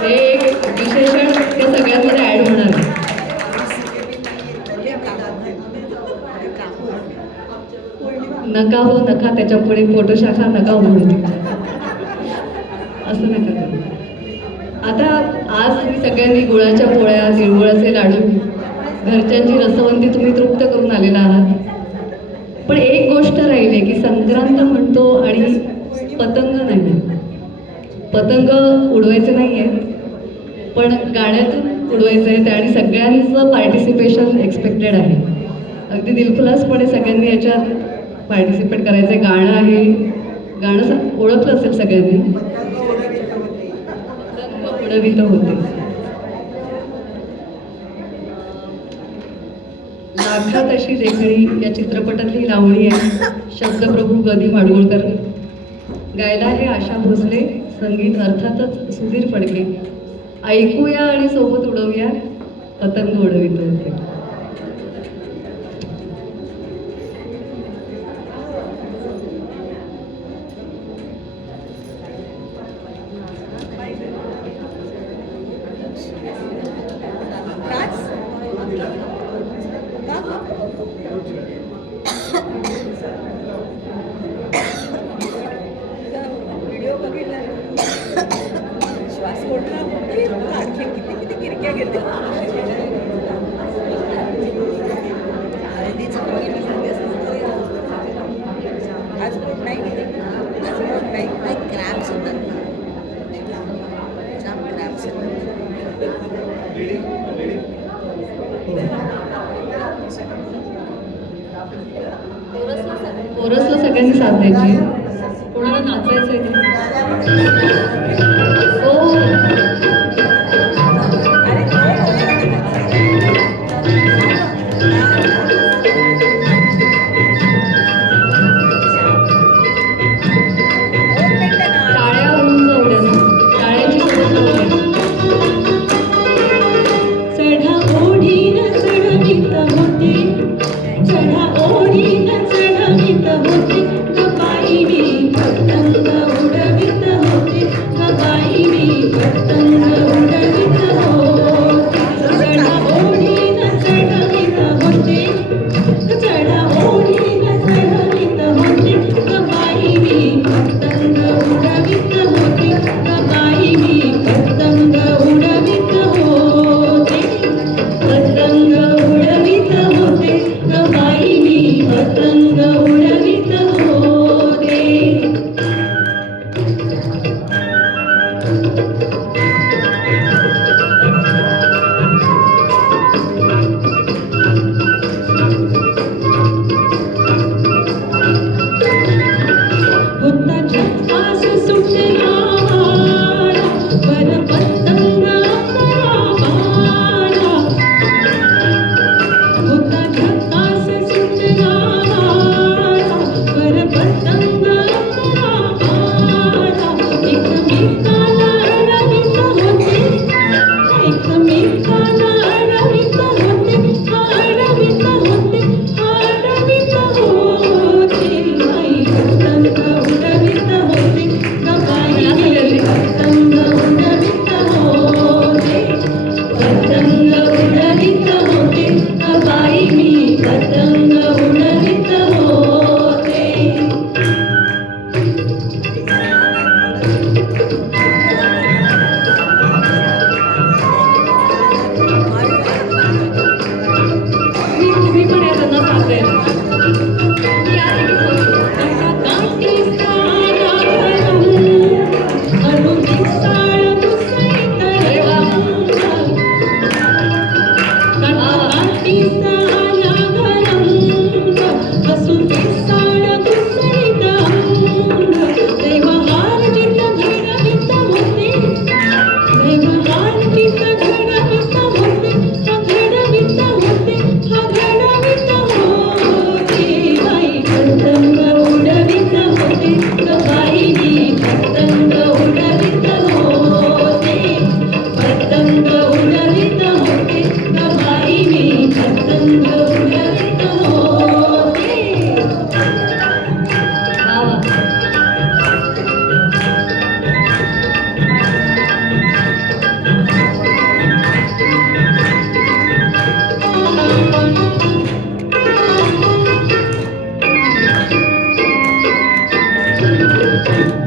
हे एक विशेषण त्या सगळ्यांमध्ये ॲड होणार आहे. नका हो नका त्याच्यापुढे फोटोशाखा नका हो असं नका करू. आता आज तुम्ही सगळ्यांनी गुळाच्या पोळ्या, तिळगुळाचे लाडू, घरच्यांची रसवंती तुम्ही तृप्त करून आलेला आहात. पण एक गोष्ट राहिली की संक्रांत म्हणतो आणि पतंग नाही. पतंग उडवायचे नाही आहे पण गाण्यातून उडवायचं आहे आणि सगळ्यांचं पार्टिसिपेशन एक्सपेक्टेड आहे. अगदी दिलखुलासपणे सगळ्यांनी याच्यात पार्टिसिपेट करायचं आहे. गाणं आहे, गाणं ओळखलं असेल सगळ्यांनी. उडवित होते. लाखात अशी देखणी या चित्रपटातली लावणी आहे. शब्दप्रभू ग. दी. माडगुळकर. गायला आहे आशा भोसले. संगीत अर्थातच सुधीर फडके. ऐकूया आणि सोबत उडवूया पतंग उडवित होते. व्हिडिओ बघितला श्वास कोणता आणखी किती किती किरक्या घेते. हळदीचं बघितलं आज कोण नाही आज कोण नाही क्रॅम्स होतात. जाम क्रॅम्स कोरसला सगळ्यांनी साथ द्यायची. कोणाला नाचायचं आहे टाळ्या होऊन जाऊया ना. टाळ्याची सोबत चढा ओढीन चढवित होते, चढा ओढीन चढवित होते, गबाई मी पतंग उडवित होते, गबाई मी पतंग उडवित होते. चढा ओढीन चढवित होते, चढा ओढीन चढवित होते, गबाई मी पतंग उडवित होते, गबाई मी पतंग उडवित होते. पतंग उडवित होते, गबाई मी पतंग उडवित होते. भूताच्या आस सुटला वर घडवित घडवित होते हा घडवित होते हा घडवित होते बाई पतंग उडवित होते ग बाई मी पतंग उडवित होते पतंग उडवित होते ग बाई मी पतंग उडवित होते. वा वा.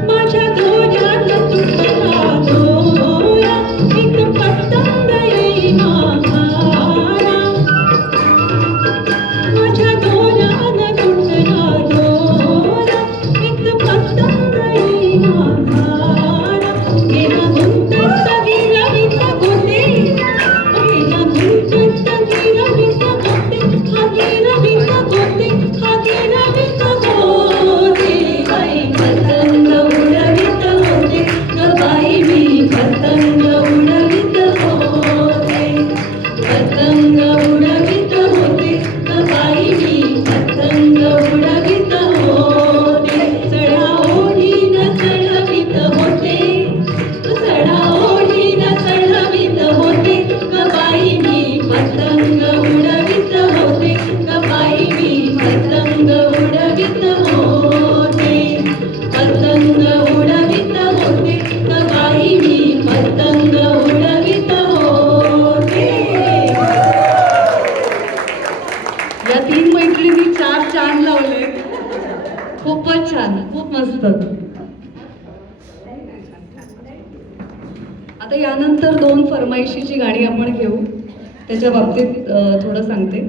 माझ्या दोऱ्यात तुटला दोरा एक पतंग येई माघारा माझ्या दोऱ्यात तुटला दोरा एक पतंग येई माघारा गेला गुंतत गिरवीत गोटे गेला गुंतत गिरवीत गोटे हा गिरवीत गोटे हा गिरवीत गोटे बाई पतंग उडवित होते ग बाई मी पतंग उडवित होते पतंग उडवित होते ग बाई मी पतंग उडवित होते चढा ओढीन चढवित होते चढा ओढीन चढवित होते ग बाई मी पतंग उडवित होते ग बाई मी पतंग उडवित होते पतंग उडवित होते ग बाई मी पतंग उडवित होते. या 3 मैत्रिणी 4 चांद लावले. खूपच छान, खूप मस्त. आता यानंतर 2 फरमाईशीची गाणी आपण घेऊ. त्याच्या बाबतीत थोडं सांगते.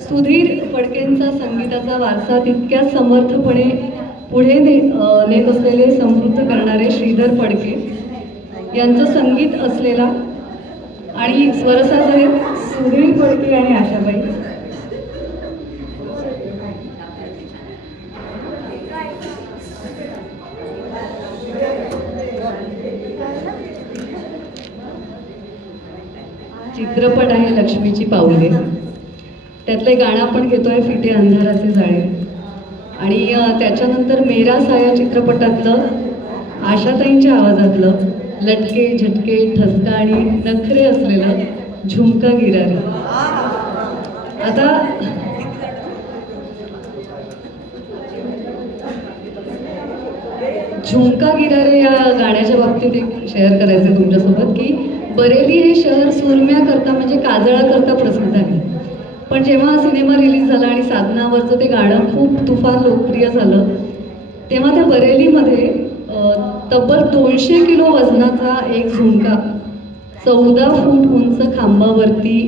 सुधीर फडकेंचा संगीताचा वारसा तितक्याच समर्थपणे पुढे नेत असलेले समृद्ध करणारे श्रीधर फडके यांचं संगीत असलेला आणि स्वरसाज आहेत सुधीर फडके आणि आशाबाई. चित्रपट आहे लक्ष्मीची पाऊले. त्यातले गाणं आपण घेतोय फिटे अंधाराचे जाळे. आणि त्याच्यानंतर मेरा साया चित्रपटातलं आशाताईंच्या आवाजातलं लटके झटके ठसका आणि नखरे असलेलं झुमका गिरारी. आता झुमका गिरारे या गाण्याच्या बाबतीत एक शेअर करायचं तुमच्यासोबत की बरेली हे शहर सुरम्याकरता म्हणजे काजळाकरता प्रसिद्ध आहे. पण जेव्हा हा सिनेमा रिलीज झाला आणि साधनावरचं ते गाणं खूप तुफान लोकप्रिय झालं तेव्हा त्या बरेलीमध्ये तब्बल 200 किलो वजनाचा एक झुमका 14 फूट उंच खांबावरती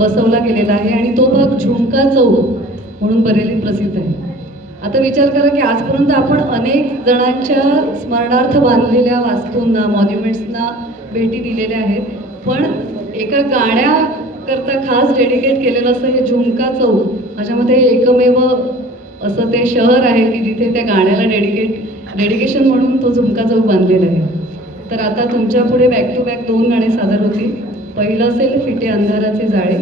बसवला गेलेला आहे आणि तो भाग झुमका चौक म्हणून बरेलीत प्रसिद्ध आहे. आता विचार करा की आजपर्यंत आपण अनेक जणांच्या स्मरणार्थ बांधलेल्या वास्तूंना मॉन्युमेंट्सना भेटी दिलेल्या आहेत, पण एका गाण्याकरता खास डेडिकेट केलेलं असं हे झुमका चौक माझ्या मते एकमेव असं ते शहर आहे की जिथे त्या गाण्याला डेडिकेशन म्हणून तो झुमका चौक बांधलेला आहे. तर आता तुमच्या पुढे बॅक टू बॅक 2 गाणे सादर होतील. पहिलं असेल फिटे अंधाराचे जाळे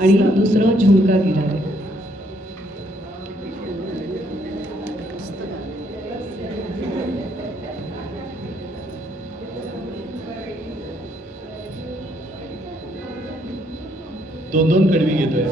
आणि दुसरं झुमका गिरारे. दोन कडवी घेतोय.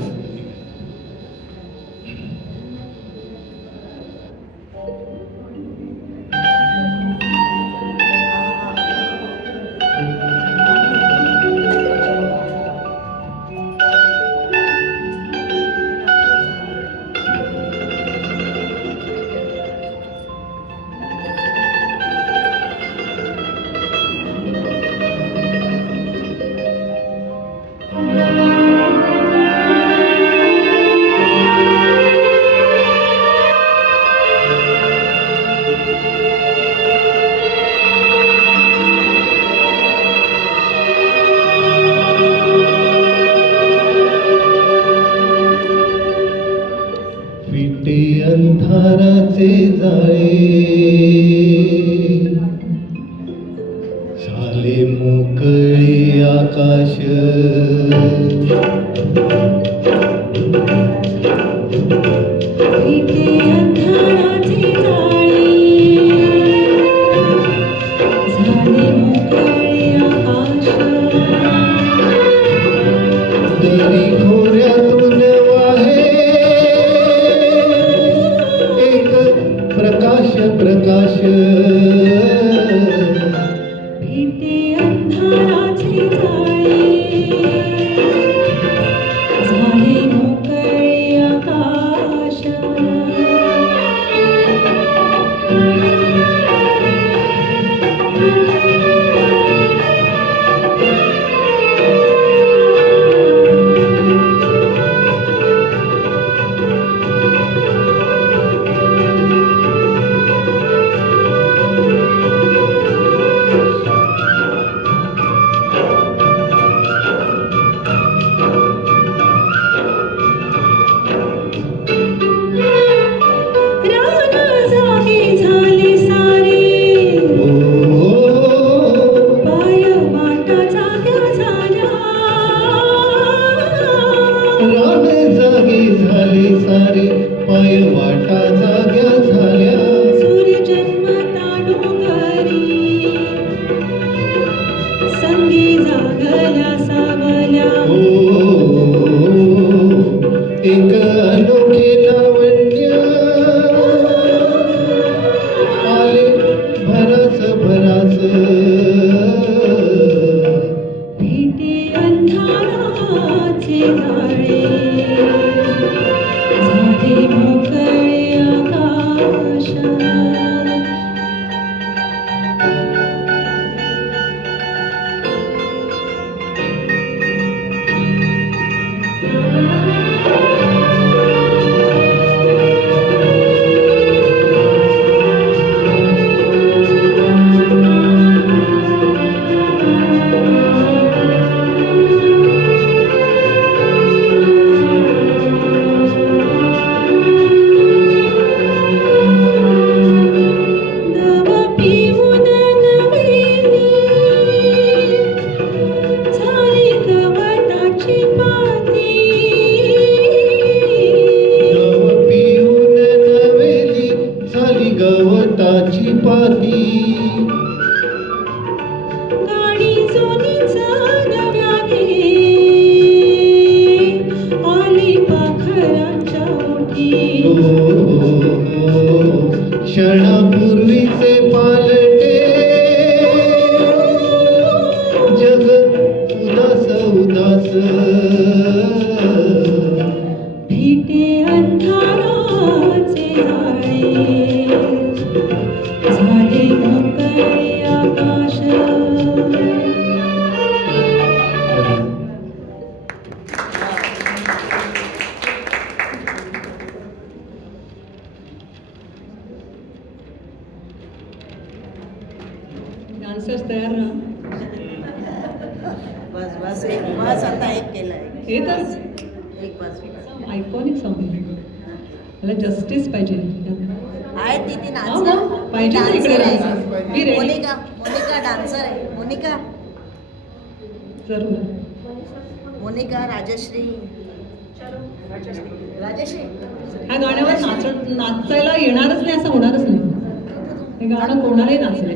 मोकळे आकाश इथे अंधाराची जाळी झाले मोकळे आकाश दरी खोऱ्यातून वाहे एक प्रकाश प्रकाश इथे अंधाराची जाळी झाले मोकळे आकाश रान जागे झाले सारे पाय वाटा जाग्या झाल्या रान जागे झाले सारे पाय वाटा जाग्या झाल्या सूर्य जन्मता डोंगरी संगी जागल्या सावल्या एक अनोखे लावण्य आले भरास भरास भेटे अंधाराचे जाळे झाले मोकळे आकाश नव पिऊन नवेली झाली गवताची पाती नव पिऊन नवेली झाली गवताची पाती गाणी जोनीचा नव्याने आली पाखरांच्या ओठी क्षणापूर्वीचे पालटे जग उदास उदास भेटे अंधाराचे जाळे झाले मोकळे आकाश डान्सर्स तयार राहा. बस बस एक बस आता एक केलंय हे तर एक बस आयकॉनिक सॉन्ग आहे. मला जस्टिस पाहिजे. आहे ती ती हा, नाचणार मग पाहिजे तर इकडे Dancer आहे. dancer. Be ready. Monika Monika dancer आहे मोनिका जरूर. मोनिका राजश्री राजश्री ह्या गाण्यावर नाचायला येणारच नाही असं होणारच नाही. हे गाणं कोणालाही नाचले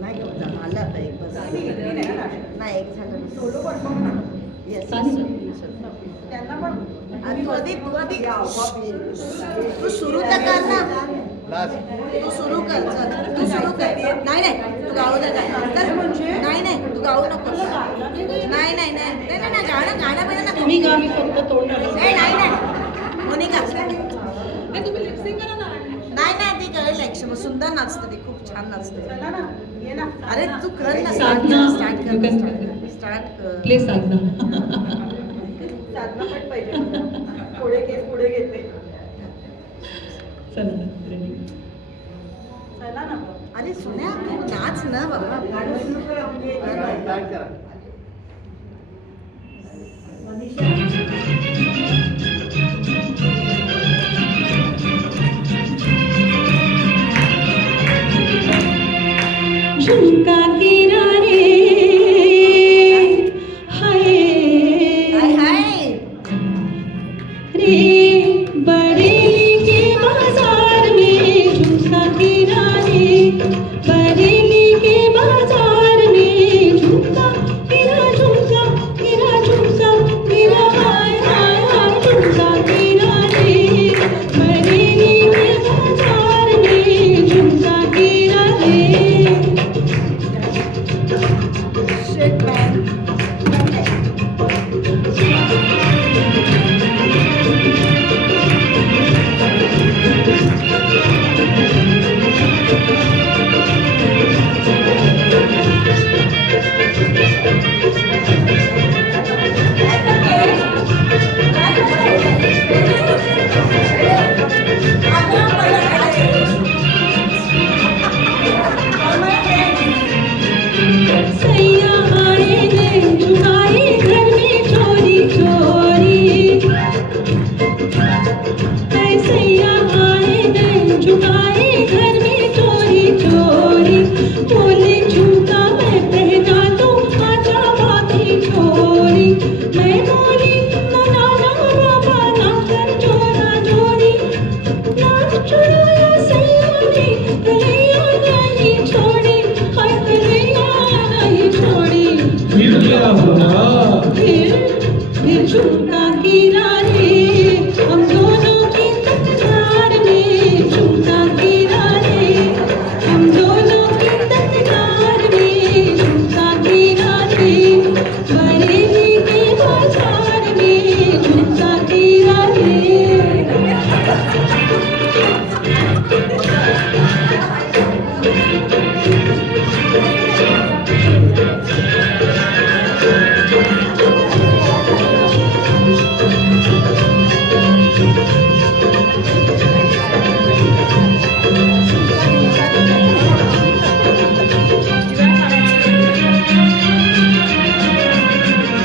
नाही का झालं आलं आता एक बस नाही एक झालं सोलो परफॉर्मन्स येस चालेल. आणि तू आधी तू सुरू तर कर ना तू सुरू कर चल तू सुरू कर नाही नाही तू गाऊ दे काय नाही नाही तू गाऊ नको नाही नाही नाही नाही नाही गाणं गाणं पाहिजे ना तुम्ही गा, मी फक्त तोंड नाही नाही नाही मोनिका तुम्ही लिपसिंग करा ना. नाही नाही ती करेल ऍक्शन सुंदर नाचते ती खूप छान नाचते अरे तू कर ना साधना. स्टार्ट You कर can- स्टार्ट कर प्ले साधना. चला रेडी. अरे सुन्या तू नाच ना बाबा झुमका गिरा रे हाय हाय हाय रे बरेली के बाजार में झुमका गिरा रे बरेली के बाजार में झुमका गिरा झुमका गिरा हाय हाय हाय झुमका गिरा रे बरेली के बाजार में झुमका गिरा रे शेट मॅन सैया आए दिन झुकाए घर में चोरी चोरी सैया आए दिन झुकाए घर में चोरी चोरी बोले झुमका मैं पहना दूं आजा बाकी छोरी मैं बोली ना ना ना बाबा ना कर चोरा चोरी नाच चुराया सैया ने कलैया नहीं छोड़ी हाय कलैया नहीं छोड़ी फिर क्या हुआ? फिर झुमका गिरा रे हम दोनों की तकरार में झुमका गिरा रे हम दोनों की तकरार में झुमका गिरा रे बरेली के बाजार में झुमका गिरा रे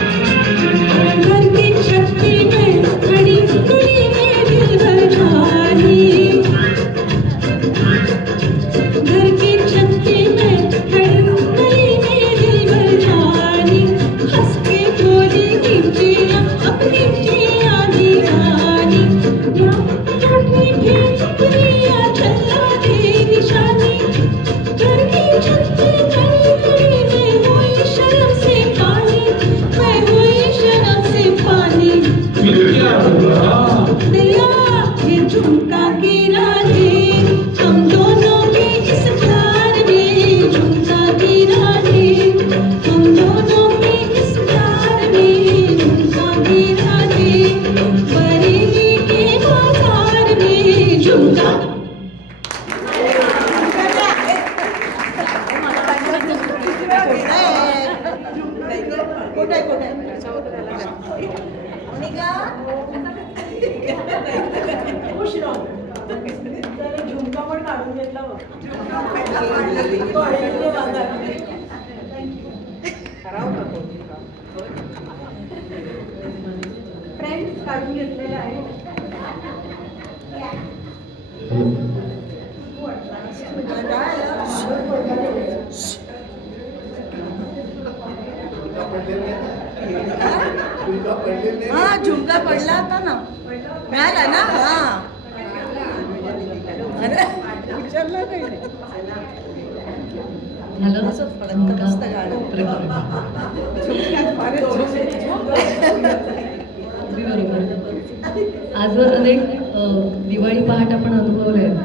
घर की छत्ती में खड़ी कुड़ी में दिल बजानी घर की छत्ती में खड़ी कुड़ी में दिल बजानी हंस के बोली गिनतियाँ अपनी जिया दीवानी अपनी भी दुनिया चला दे निशानी घर की छत्ती खड़ी कुड़ी में हुई शर्म से पानी मैं हुई शर्म से पानी फिर क्या हुआ? दिया ये झुमका गिरा रे हम दोनों के इस प्यार में झुमका गिरा रे हम दोनों के इस प्यार में झुमका गिरा रे बरेली के बाजार में झुमका कुठे कुठे मोनिका खुश राहू त्याला झुमका पण काढून घेतला बघ तो अडकले बांधा फ्रेंड्स काढून घेतलेला आहे हा झुमका पडला होता ना मिळाला ना हा अरे विचारला काही नाही झालं असंच पडत असतं गाणं. अगदी बरोबर. आजवर अनेक दिवाळी पहाट आपण अनुभवले हा.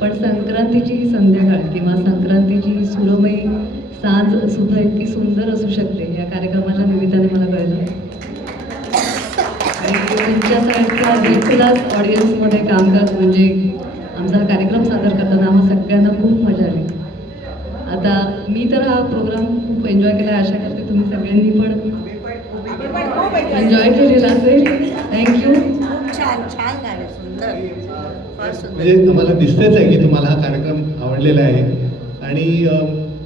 पण संक्रांतीची ही संध्याकाळ किंवा संक्रांतीची सुरमयी सांज सुद्धा इतकी सुंदर असू शकते या कार्यक्रमाच्या निमित्ताने मला कळलं. आणि तुमच्यासारख्या बिलकुलच ऑडियन्समध्ये काम करत म्हणजे आमचा हा कार्यक्रम सादर करताना आम्हा सगळ्यांना खूप मजा आली. आता मी तर हा प्रोग्राम खूप एन्जॉय केला. आशा करते तुम्ही सगळ्यांनी पण एन्जॉय केलेला असेल. थँक्यू. खूप छान छान गाणे सुंदर फार सुंदर म्हणजे आम्हाला दिसतेच आहे की तुम्हाला हा कार्यक्रम आवडलेला आहे आणि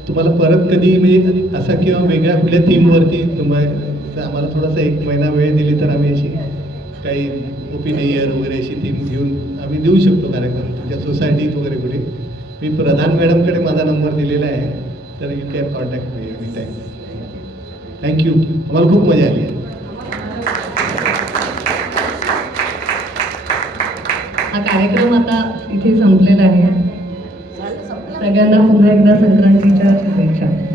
तुम्हाला परत कधी म्हणजे असा किंवा वेगळ्या कुठल्या थीमवरती तुम्हाला आम्हाला थोडासा 1 महिना वेळ दिली तर आम्ही अशी काही ओपिनियर वगैरे अशी थीम घेऊन आम्ही देऊ शकतो कार्यक्रम तुमच्या सोसायटीत वगैरे कुठे. मी प्रधान मॅडमकडे माझा नंबर दिलेला आहे तर you can contact me any time. Thank you. आम्हाला खूप मजा आली. हा कार्यक्रम आता इथे संपलेला आहे. झालं, संपलं. सगळ्यांना पुन्हा एकदा संक्रांतीच्या शुभेच्छा.